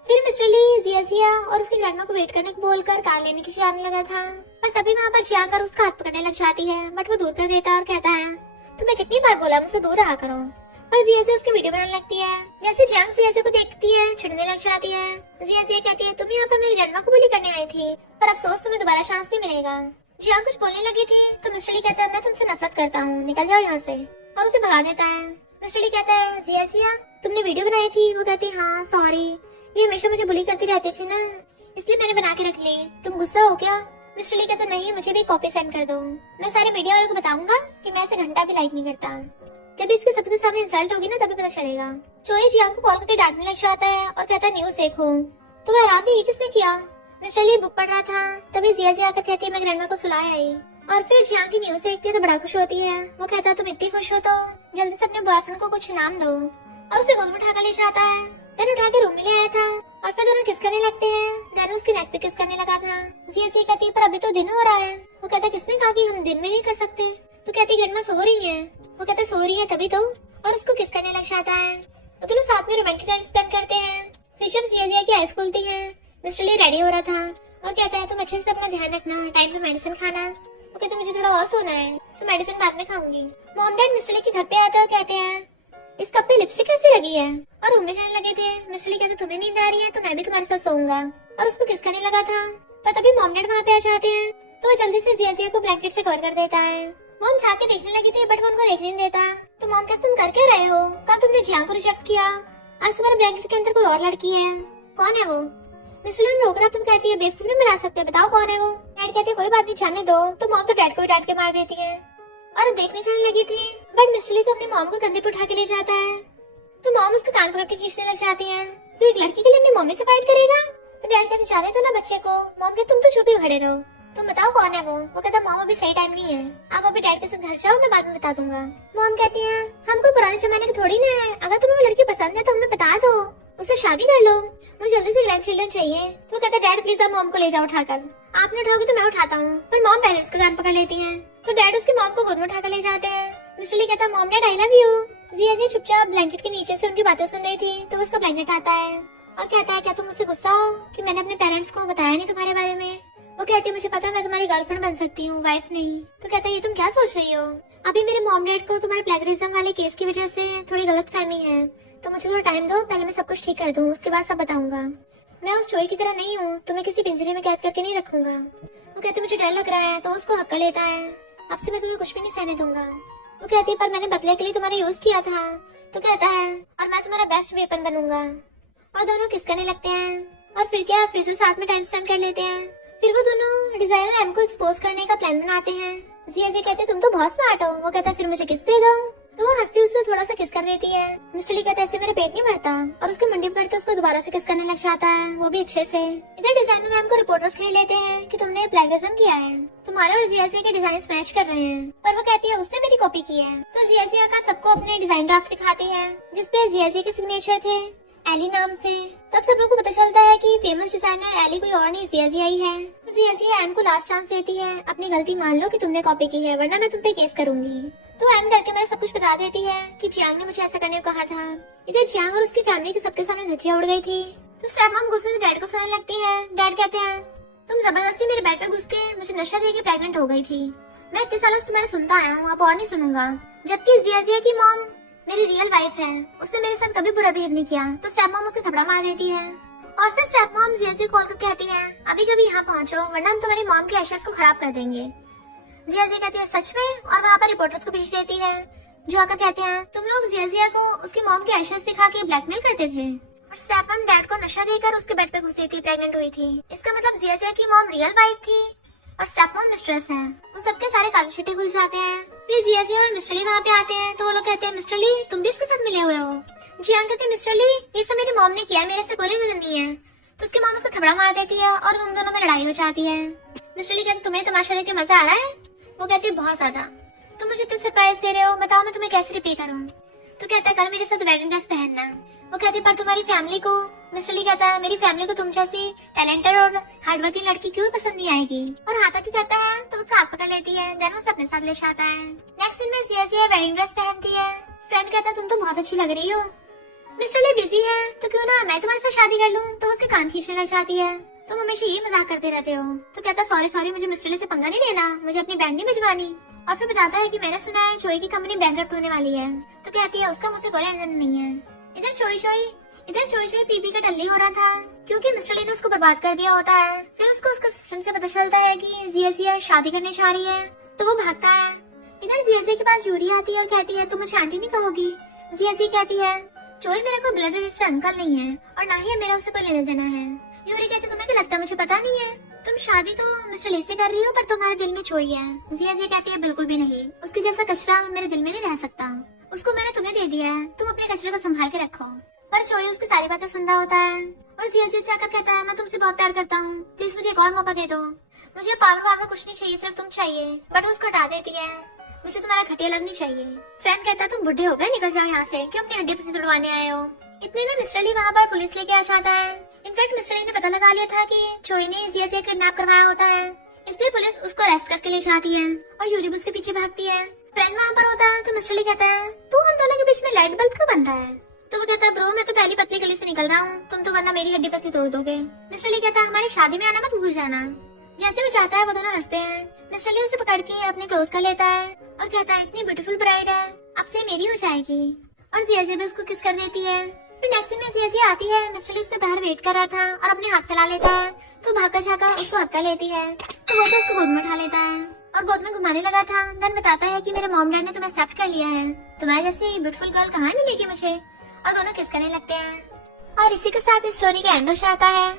फिर मिस्टर ली जिया और उसकी ग्रैंडमा को वेट करने को बोलकर कार लेने की जाने लगा था, पर तभी वहाँ पर जिया कर उसका हाथ पकड़ने लग जाती है, बट वो दूर कर देता है और कहता है तुम्हें कितनी बार बोला मुझसे दूर रहा करो। और जिया उसकी वीडियो बनाने लगती है। जैसे जियांग जिया को देखती है छिड़ने लग जाती है। जिया कहती है तुम यहाँ पर मेरी ग्रैंडमा को बुली करने आई थी, पर अफसोस तुम्हें दोबारा चांस नहीं मिलेगा। जियांग कुछ बोलने लगी थी तो मिस्टर ली कहता है मैं तुमसे नफरत करता हूँ, निकल जाओ यहाँ से, और उसे भगा देता है। मिस्टर ली कहता है जिया तुमने वीडियो बनाई थी। वो कहती हाँ सॉरी, ये हमेशा मुझे बुली करती रहती थी ना, इसलिए मैंने बना के रख ली, तुम गुस्सा हो क्या। मिस्टर ली कहता नहीं मुझे भी कॉपी सेंड कर दो, मैं सारे मीडिया वालों को बताऊंगा कि मैं इसे घंटा भी लाइक नहीं करता। जब इसके सबके सामने इंसल्ट होगी ना तभी पता चलेगा। चोई जियांग को कॉल करके डांटने लग जाता है और कहता है न्यूज देखो। तो वह हैरान थी ये किसने किया। मिस्टर ली बुक पढ़ रहा था, तभी जिया आकर कहती है मैं ग्रैंडमा को सुलाया आई, और फिर जियांग की न्यूज देखती है तो बड़ा खुश होती है। वो कहता है तुम इतनी खुश हो तो जल्दी से अपने बॉयफ्रेंड को कुछ इनाम दो, और उसे गोद में उठाकर ले जाता है। देन उठा के रूम में ले आया था और फिर दोनों किस करने लगते हैं। देन उसकी नेक पे किस करने लगा था। जिया कहती है पर अभी तो दिन हो रहा है। वो कहता है किसने कहा कि हम दिन में नहीं कर सकते। तो कहती ग्रैंडमा सो रही है। वो कहता सो रही है तभी तो, और उसको किस करने लग जाता है। वो दोनों साथ में रोमांटिक टाइम स्पेंड करते हैं। फिर जब जिया की आइज खुलती है, मिस्टर ली रेडी हो रहा था और कहता है तुम अच्छे से अपना ध्यान रखना, टाइम पे मेडिसिन खाना। वो कहते मुझे थोड़ा और सोना है, तो मेडिसिन बाद में खाऊंगी। मॉम डैड मिस्टर ली के घर पे आते हैं और कहते हैं इस कप पे लिपस्टिक कैसे लगी है, और रूम में जाने लगे थे। मिस्टर ली कहते तुम्हें नींद आ रही है तो मैं भी तुम्हारे साथ सोऊंगा, और उसको किस करने लगा था। पर तभी मॉम डैड वहाँ पे आ जाते हैं तो वो जल्दी से जिया को ब्लैंकेट से कवर कर देता है। मॉम जाके देखने लगी थी बट वो उनको देखने नहीं देता। तो मॉम कहते तुम कर क्या रहे हो, कल तुमने जिया को रिजेक्ट किया, आज तुम्हारे ब्लैंकेट के अंदर कोई और लड़की है, कौन है वो। मिस्टर ली रोक रहा तो कहती है बेवकूफ नहीं बना सकते, बताओ कौन है वो। डैड कहते कोई बात नहीं जाने दो। तो मॉम तो डैड को ही डांट के मार देती है और देखने जाने लगी थी, बट मिस्टर ली तो अपनी मॉम को कंधे पे उठा के ले जाता है। तो मॉम उसका कान पकड़ के खींचने लग जाती है। तो एक लड़की के लिए अपनी मम्मी से फाइट करेगा। तो डैड कहते जाने तो ना बच्चे को। मॉम कहते तुम तो चुप ही खड़े रहो, तुम बताओ कौन है वो। वो कहता मॉम अभी सही टाइम नहीं है, आप अभी डैड के साथ घर जाओ, मैं बाद में बता दूंगा। मॉम कहती है हम कोई पुराने जमाने के थोड़ी ना है, अगर तुम्हें वो लड़की पसंद है तो हमें बता दो, उससे शादी कर लो, मुझे जल्दी से ग्रैंड चिल्ड्रन चाहिए। तो वो कहता डैड प्लीज आप मॉम को ले जाओ उठाकर, आप नहीं उठाओगे तो मैं उठाता हूँ। पर मॉम पहले उसका कान पकड़ लेती है। तो डैड उसकी मॉम को गोद में उठाकर ले जाते हैं। मिस्टर ली कहता mom dad I love you. Jiya चुपचाप ब्लैंकेट के नीचे से उनकी बातें सुन रही थी। तो उसका ब्लैंकेट आता है और कहता है क्या तुम मुझसे गुस्सा हो कि मैंने अपने पेरेंट्स को बताया नहीं तुम्हारे बारे में। वो कहती है मुझे पता है मैं तुम्हारी गर्लफ्रेंड बन सकती हूँ, वाइफ नहीं। तो कहता है ये तुम क्या सोच रही हो, अभी मेरे मॉम डैड को तुम्हारे प्लेगरिज्म वाले केस की वजह से थोड़ी गलतफहमी है, तो मुझे थोड़ा टाइम दो, पहले मैं सब कुछ ठीक कर दूँ, उसके बाद सब बताऊंगा। मैं उस चोई की तरह नहीं हूँ, तुम्हें किसी पिंजरे में कैद करके नहीं रखूंगा। वो कहती मुझे डर लग रहा है, तो उसको हक्का लेता है अब से मैं तुम्हें कुछ भी नहीं सहने दूंगा। वो कहती है पर मैंने बदले के लिए तुम्हारा यूज किया था। तो कहता है और मैं तुम्हारा बेस्ट वेपन बनूंगा। और दोनों किस करने लगते हैं और फिर क्या फिर से साथ में टाइम स्पेंड कर लेते हैं। फिर वो दोनों डिजाइनर एम को एक्सपोज करने का प्लान बनाते हैं। जिया कहते तुम तो बहुत स्मार्ट हो। वो कहता है फिर मुझे किस दे दो। तो वो हंसती उससे थोड़ा सा किस कर देती है। मिस्टर ली कहता है, इससे मेरा पेट नहीं भरता, और उसके मुंडी पकड़ के उसको दोबारा से किस करने लग जाता है, वो भी अच्छे से। इधर डिजाइनर मैम को रिपोर्टर्स घेर लेते हैं कि तुमने प्लेगरिज्म किया है, तुम्हारे और जियाजिया के डिजाइन मैच कर रहे हैं। पर वो कहती है उसने मेरी कॉपी की है। तो जियाजिया का सबको अपने डिजाइन ड्राफ्ट दिखाती है जिसपे जियाजिया के सिग्नेचर थे एली नाम से। तब सब लोगों को पता चलता है कि फेमस डिजाइनर एली कोई और नहीं जियाजिया ही है। तो जियाजिया एम को लास्ट चांस देती है, अपनी गलती मान लो कि तुमने कॉपी की है, वरना मैं तुम पे केस करूंगी। तो एम डर के मेरे सब कुछ बता देती है कि जियांग ने मुझे ऐसा करने को कहा था। इधर जियांग और उसकी फैमिली के सबके सामने धज्जियां उड़ गई थी। तो स्टेप मॉम गुस्से से डैड को सुनाने लगती है। डैड कहते हैं, तुम जबरदस्ती मेरे बेड पे घुस के मुझे नशा दे के प्रेग्नेंट हो गई थी। मैं इतने सालों से तुम्हें सुनता आया हूँ, अब और नहीं सुनूंगा। जबकि जियाजिया की मॉम मेरी रियल वाइफ है, उसने मेरे साथ कभी बुरा बिहेव नहीं किया। तो स्टेप मॉम उसके थपड़ा मार देती है और फिर स्टेप मॉम जियाजिया कॉल कर कहती है, अभी कभी यहाँ पहुँचो वरना हम तुम्हारी मॉम के एशेस को खराब कर देंगे। जियाजिया कहती है, सच में? और वहाँ पर रिपोर्टर्स को भेज देती है जो आकर कहते हैं, तुम लोग जियाजिया को उसकी मॉम के एशेस दिखा के ब्लैकमेल करते थे और स्टेप मॉम डैड को नशा देकर उसके बेड पे घुसी थी, प्रेग्नेंट हुई थी। इसका मतलब जियाजिया की मॉम रियल वाइफ थी और स्टेप मॉम मिस्ट्रेस है। उन सबके सारे काले छिट्टे खुल जाते हैं। फिर जियाजिया और मिस्टर ली वहाँ पे आते हैं। तो वो लोग कहते हैं, मिस्टर ली तुम भी इसके साथ मिले हुए हो? जियांग कहते हैं, मिस्टर ली ये सब मेरी मॉम ने किया, मेरे से कोई लेना नहीं है। तो उसकी मॉम उसको थपड़ा मार देती है और उन दोनों में लड़ाई हो जाती है। मिस्टर ली कहते, तुम्हें तमाशा देख के मजा आ रहा है? वो कहती है, बहुत ज्यादा। तुम मुझे इतने सरप्राइज दे रहे हो, बताओ मैं तुम्हें कैसे रिपे करूँ? तो कहता है, कल मेरे साथ वेडिंग ड्रेस पहनना। वो कहती, पर तुम्हारी फैमिली को। मिस्टर ली कहता है, मेरी फैमिली को तुम जैसी टैलेंटेड और हार्डवर्किंग लड़की क्यों पसंद नहीं आएगी? और हाथ आती कहता है तो उसका हाथ पकड़ लेती है, देन उसे अपने साथ ले जाता है। नेक्स्ट सीन में जियाजिया वेडिंग ड्रेस पहनती है। फ्रेंड कहता है, तुम तो बहुत अच्छी लग रही हो। मिस्टर ली बिजी है तो क्यों ना मैं तुम्हारे साथ शादी कर लूं? तो उसके कान खींचने लग जाती है, तुम हमेशा ये मजाक करते रहते हो। तो कहता, सॉरी मुझे मिस्टर ली से पंगा नहीं लेना, मुझे अपनी बैंड नहीं भिजवानी। और फिर बताता है कि मैंने सुना है चोई की कंपनी बैंकरप्ट होने वाली है। तो कहती है, उसका मुझसे कोई लेना नहीं है। इधर चोई पीपी का टल्ली हो रहा था क्योंकि मिस्टर ली ने उसको बर्बाद कर दिया होता है। फिर उसको उसका सिस्टम से पता चलता है कि जियाजिया शादी करने जा रही है, तो वो भागता है। इधर जियाजिया के पास यूरी आती है और कहती है, तुम मुझे आंटी नहीं कहोगी? जियाजिया कहती है, चोई मेरा कोई ब्लड रिलेटेड अंकल नहीं है और ना ही मेरा उससे कोई लेना देना है। यूरी कहती, तुम्हें क्या लगता है मुझे पता नहीं है? तुम शादी तो मिस्टर ली से कर रही हो पर तुम्हारे दिल में चोई है। जियाजिया कहती है, बिल्कुल भी नहीं, उसके जैसा कचरा मेरे दिल में नहीं रह सकता। उसको मैंने तुम्हें दे दिया है, तुम अपने कचरे को संभाल के रखो। पर चोई उसकी सारी बातें सुन रहा होता है और जियाजिया से आकर कहता है, मैं तुमसे बहुत प्यार करता हूँ, प्लीज मुझे एक और मौका दे दो। मुझे पावर कुछ नहीं चाहिए, सिर्फ तुम चाहिए। बट उसको हटा देती है, मुझे तुम्हारा घटिया लगनी चाहिए। फ्रेंड कहता है, तुम बुढ़े हो गए, निकल जाओ यहाँ से, क्यों अपनी हड्डी पसी तुड़वाने आए हो? इतने में मिस्टर ली वहाँ पर पुलिस लेके आ जाता है। इनफैक्ट मिस्टर ली ने पता लगा लिया था कि चोई ने जियाजिया किडनैप करवाया होता है, इसलिए पुलिस उसको अरेस्ट करके ले जाती है और यूरी उसके पीछे भागती है। फ्रेंड वहाँ पर होता है तो मिस्टर ली कहता है, तू हम दोनों के बीच में लाइट बल्ब क्यों बन रहा है? तो वो कहता है, ब्रो मैं तो पहली पतली गली से निकल रहा हूँ, तुम तो वरना मेरी हड्डी पसी तोड़ दोगे। मिस्टर ली कहता है, हमारी शादी में आना मत भूल जाना। जैसे वो चाहता है वो दोनों हंसते हैं। मिस्टर ली उसे पकड़ के अपने क्लोज कर लेता है और कहता है, इतनी ब्यूटीफुल ब्राइड है, अब से मेरी हो जाएगी। और जियाजिया भी उसको किस कर देती है। फिर नेक्स्ट में जियाजिया आती है। मिस्टर ली उसके बाहर वेट कर रहा था और अपने हाथ फैला लेता है, तो भागकर जाकर उसको हक कर लेती है। तो वो तो उसको गोद में उठा लेता है और गोद में घुमाने लगा था। देन बताता है कि मेरे मॉम डैड ने तुम्हें एक्सेप्ट कर लिया है, तुम्हारे जैसी ब्यूटीफुल गर्ल कहाँ मिलेगी मुझे। और दोनों किस करने लगते हैं और इसी के साथ इस स्टोरी का एंड हो जाता है।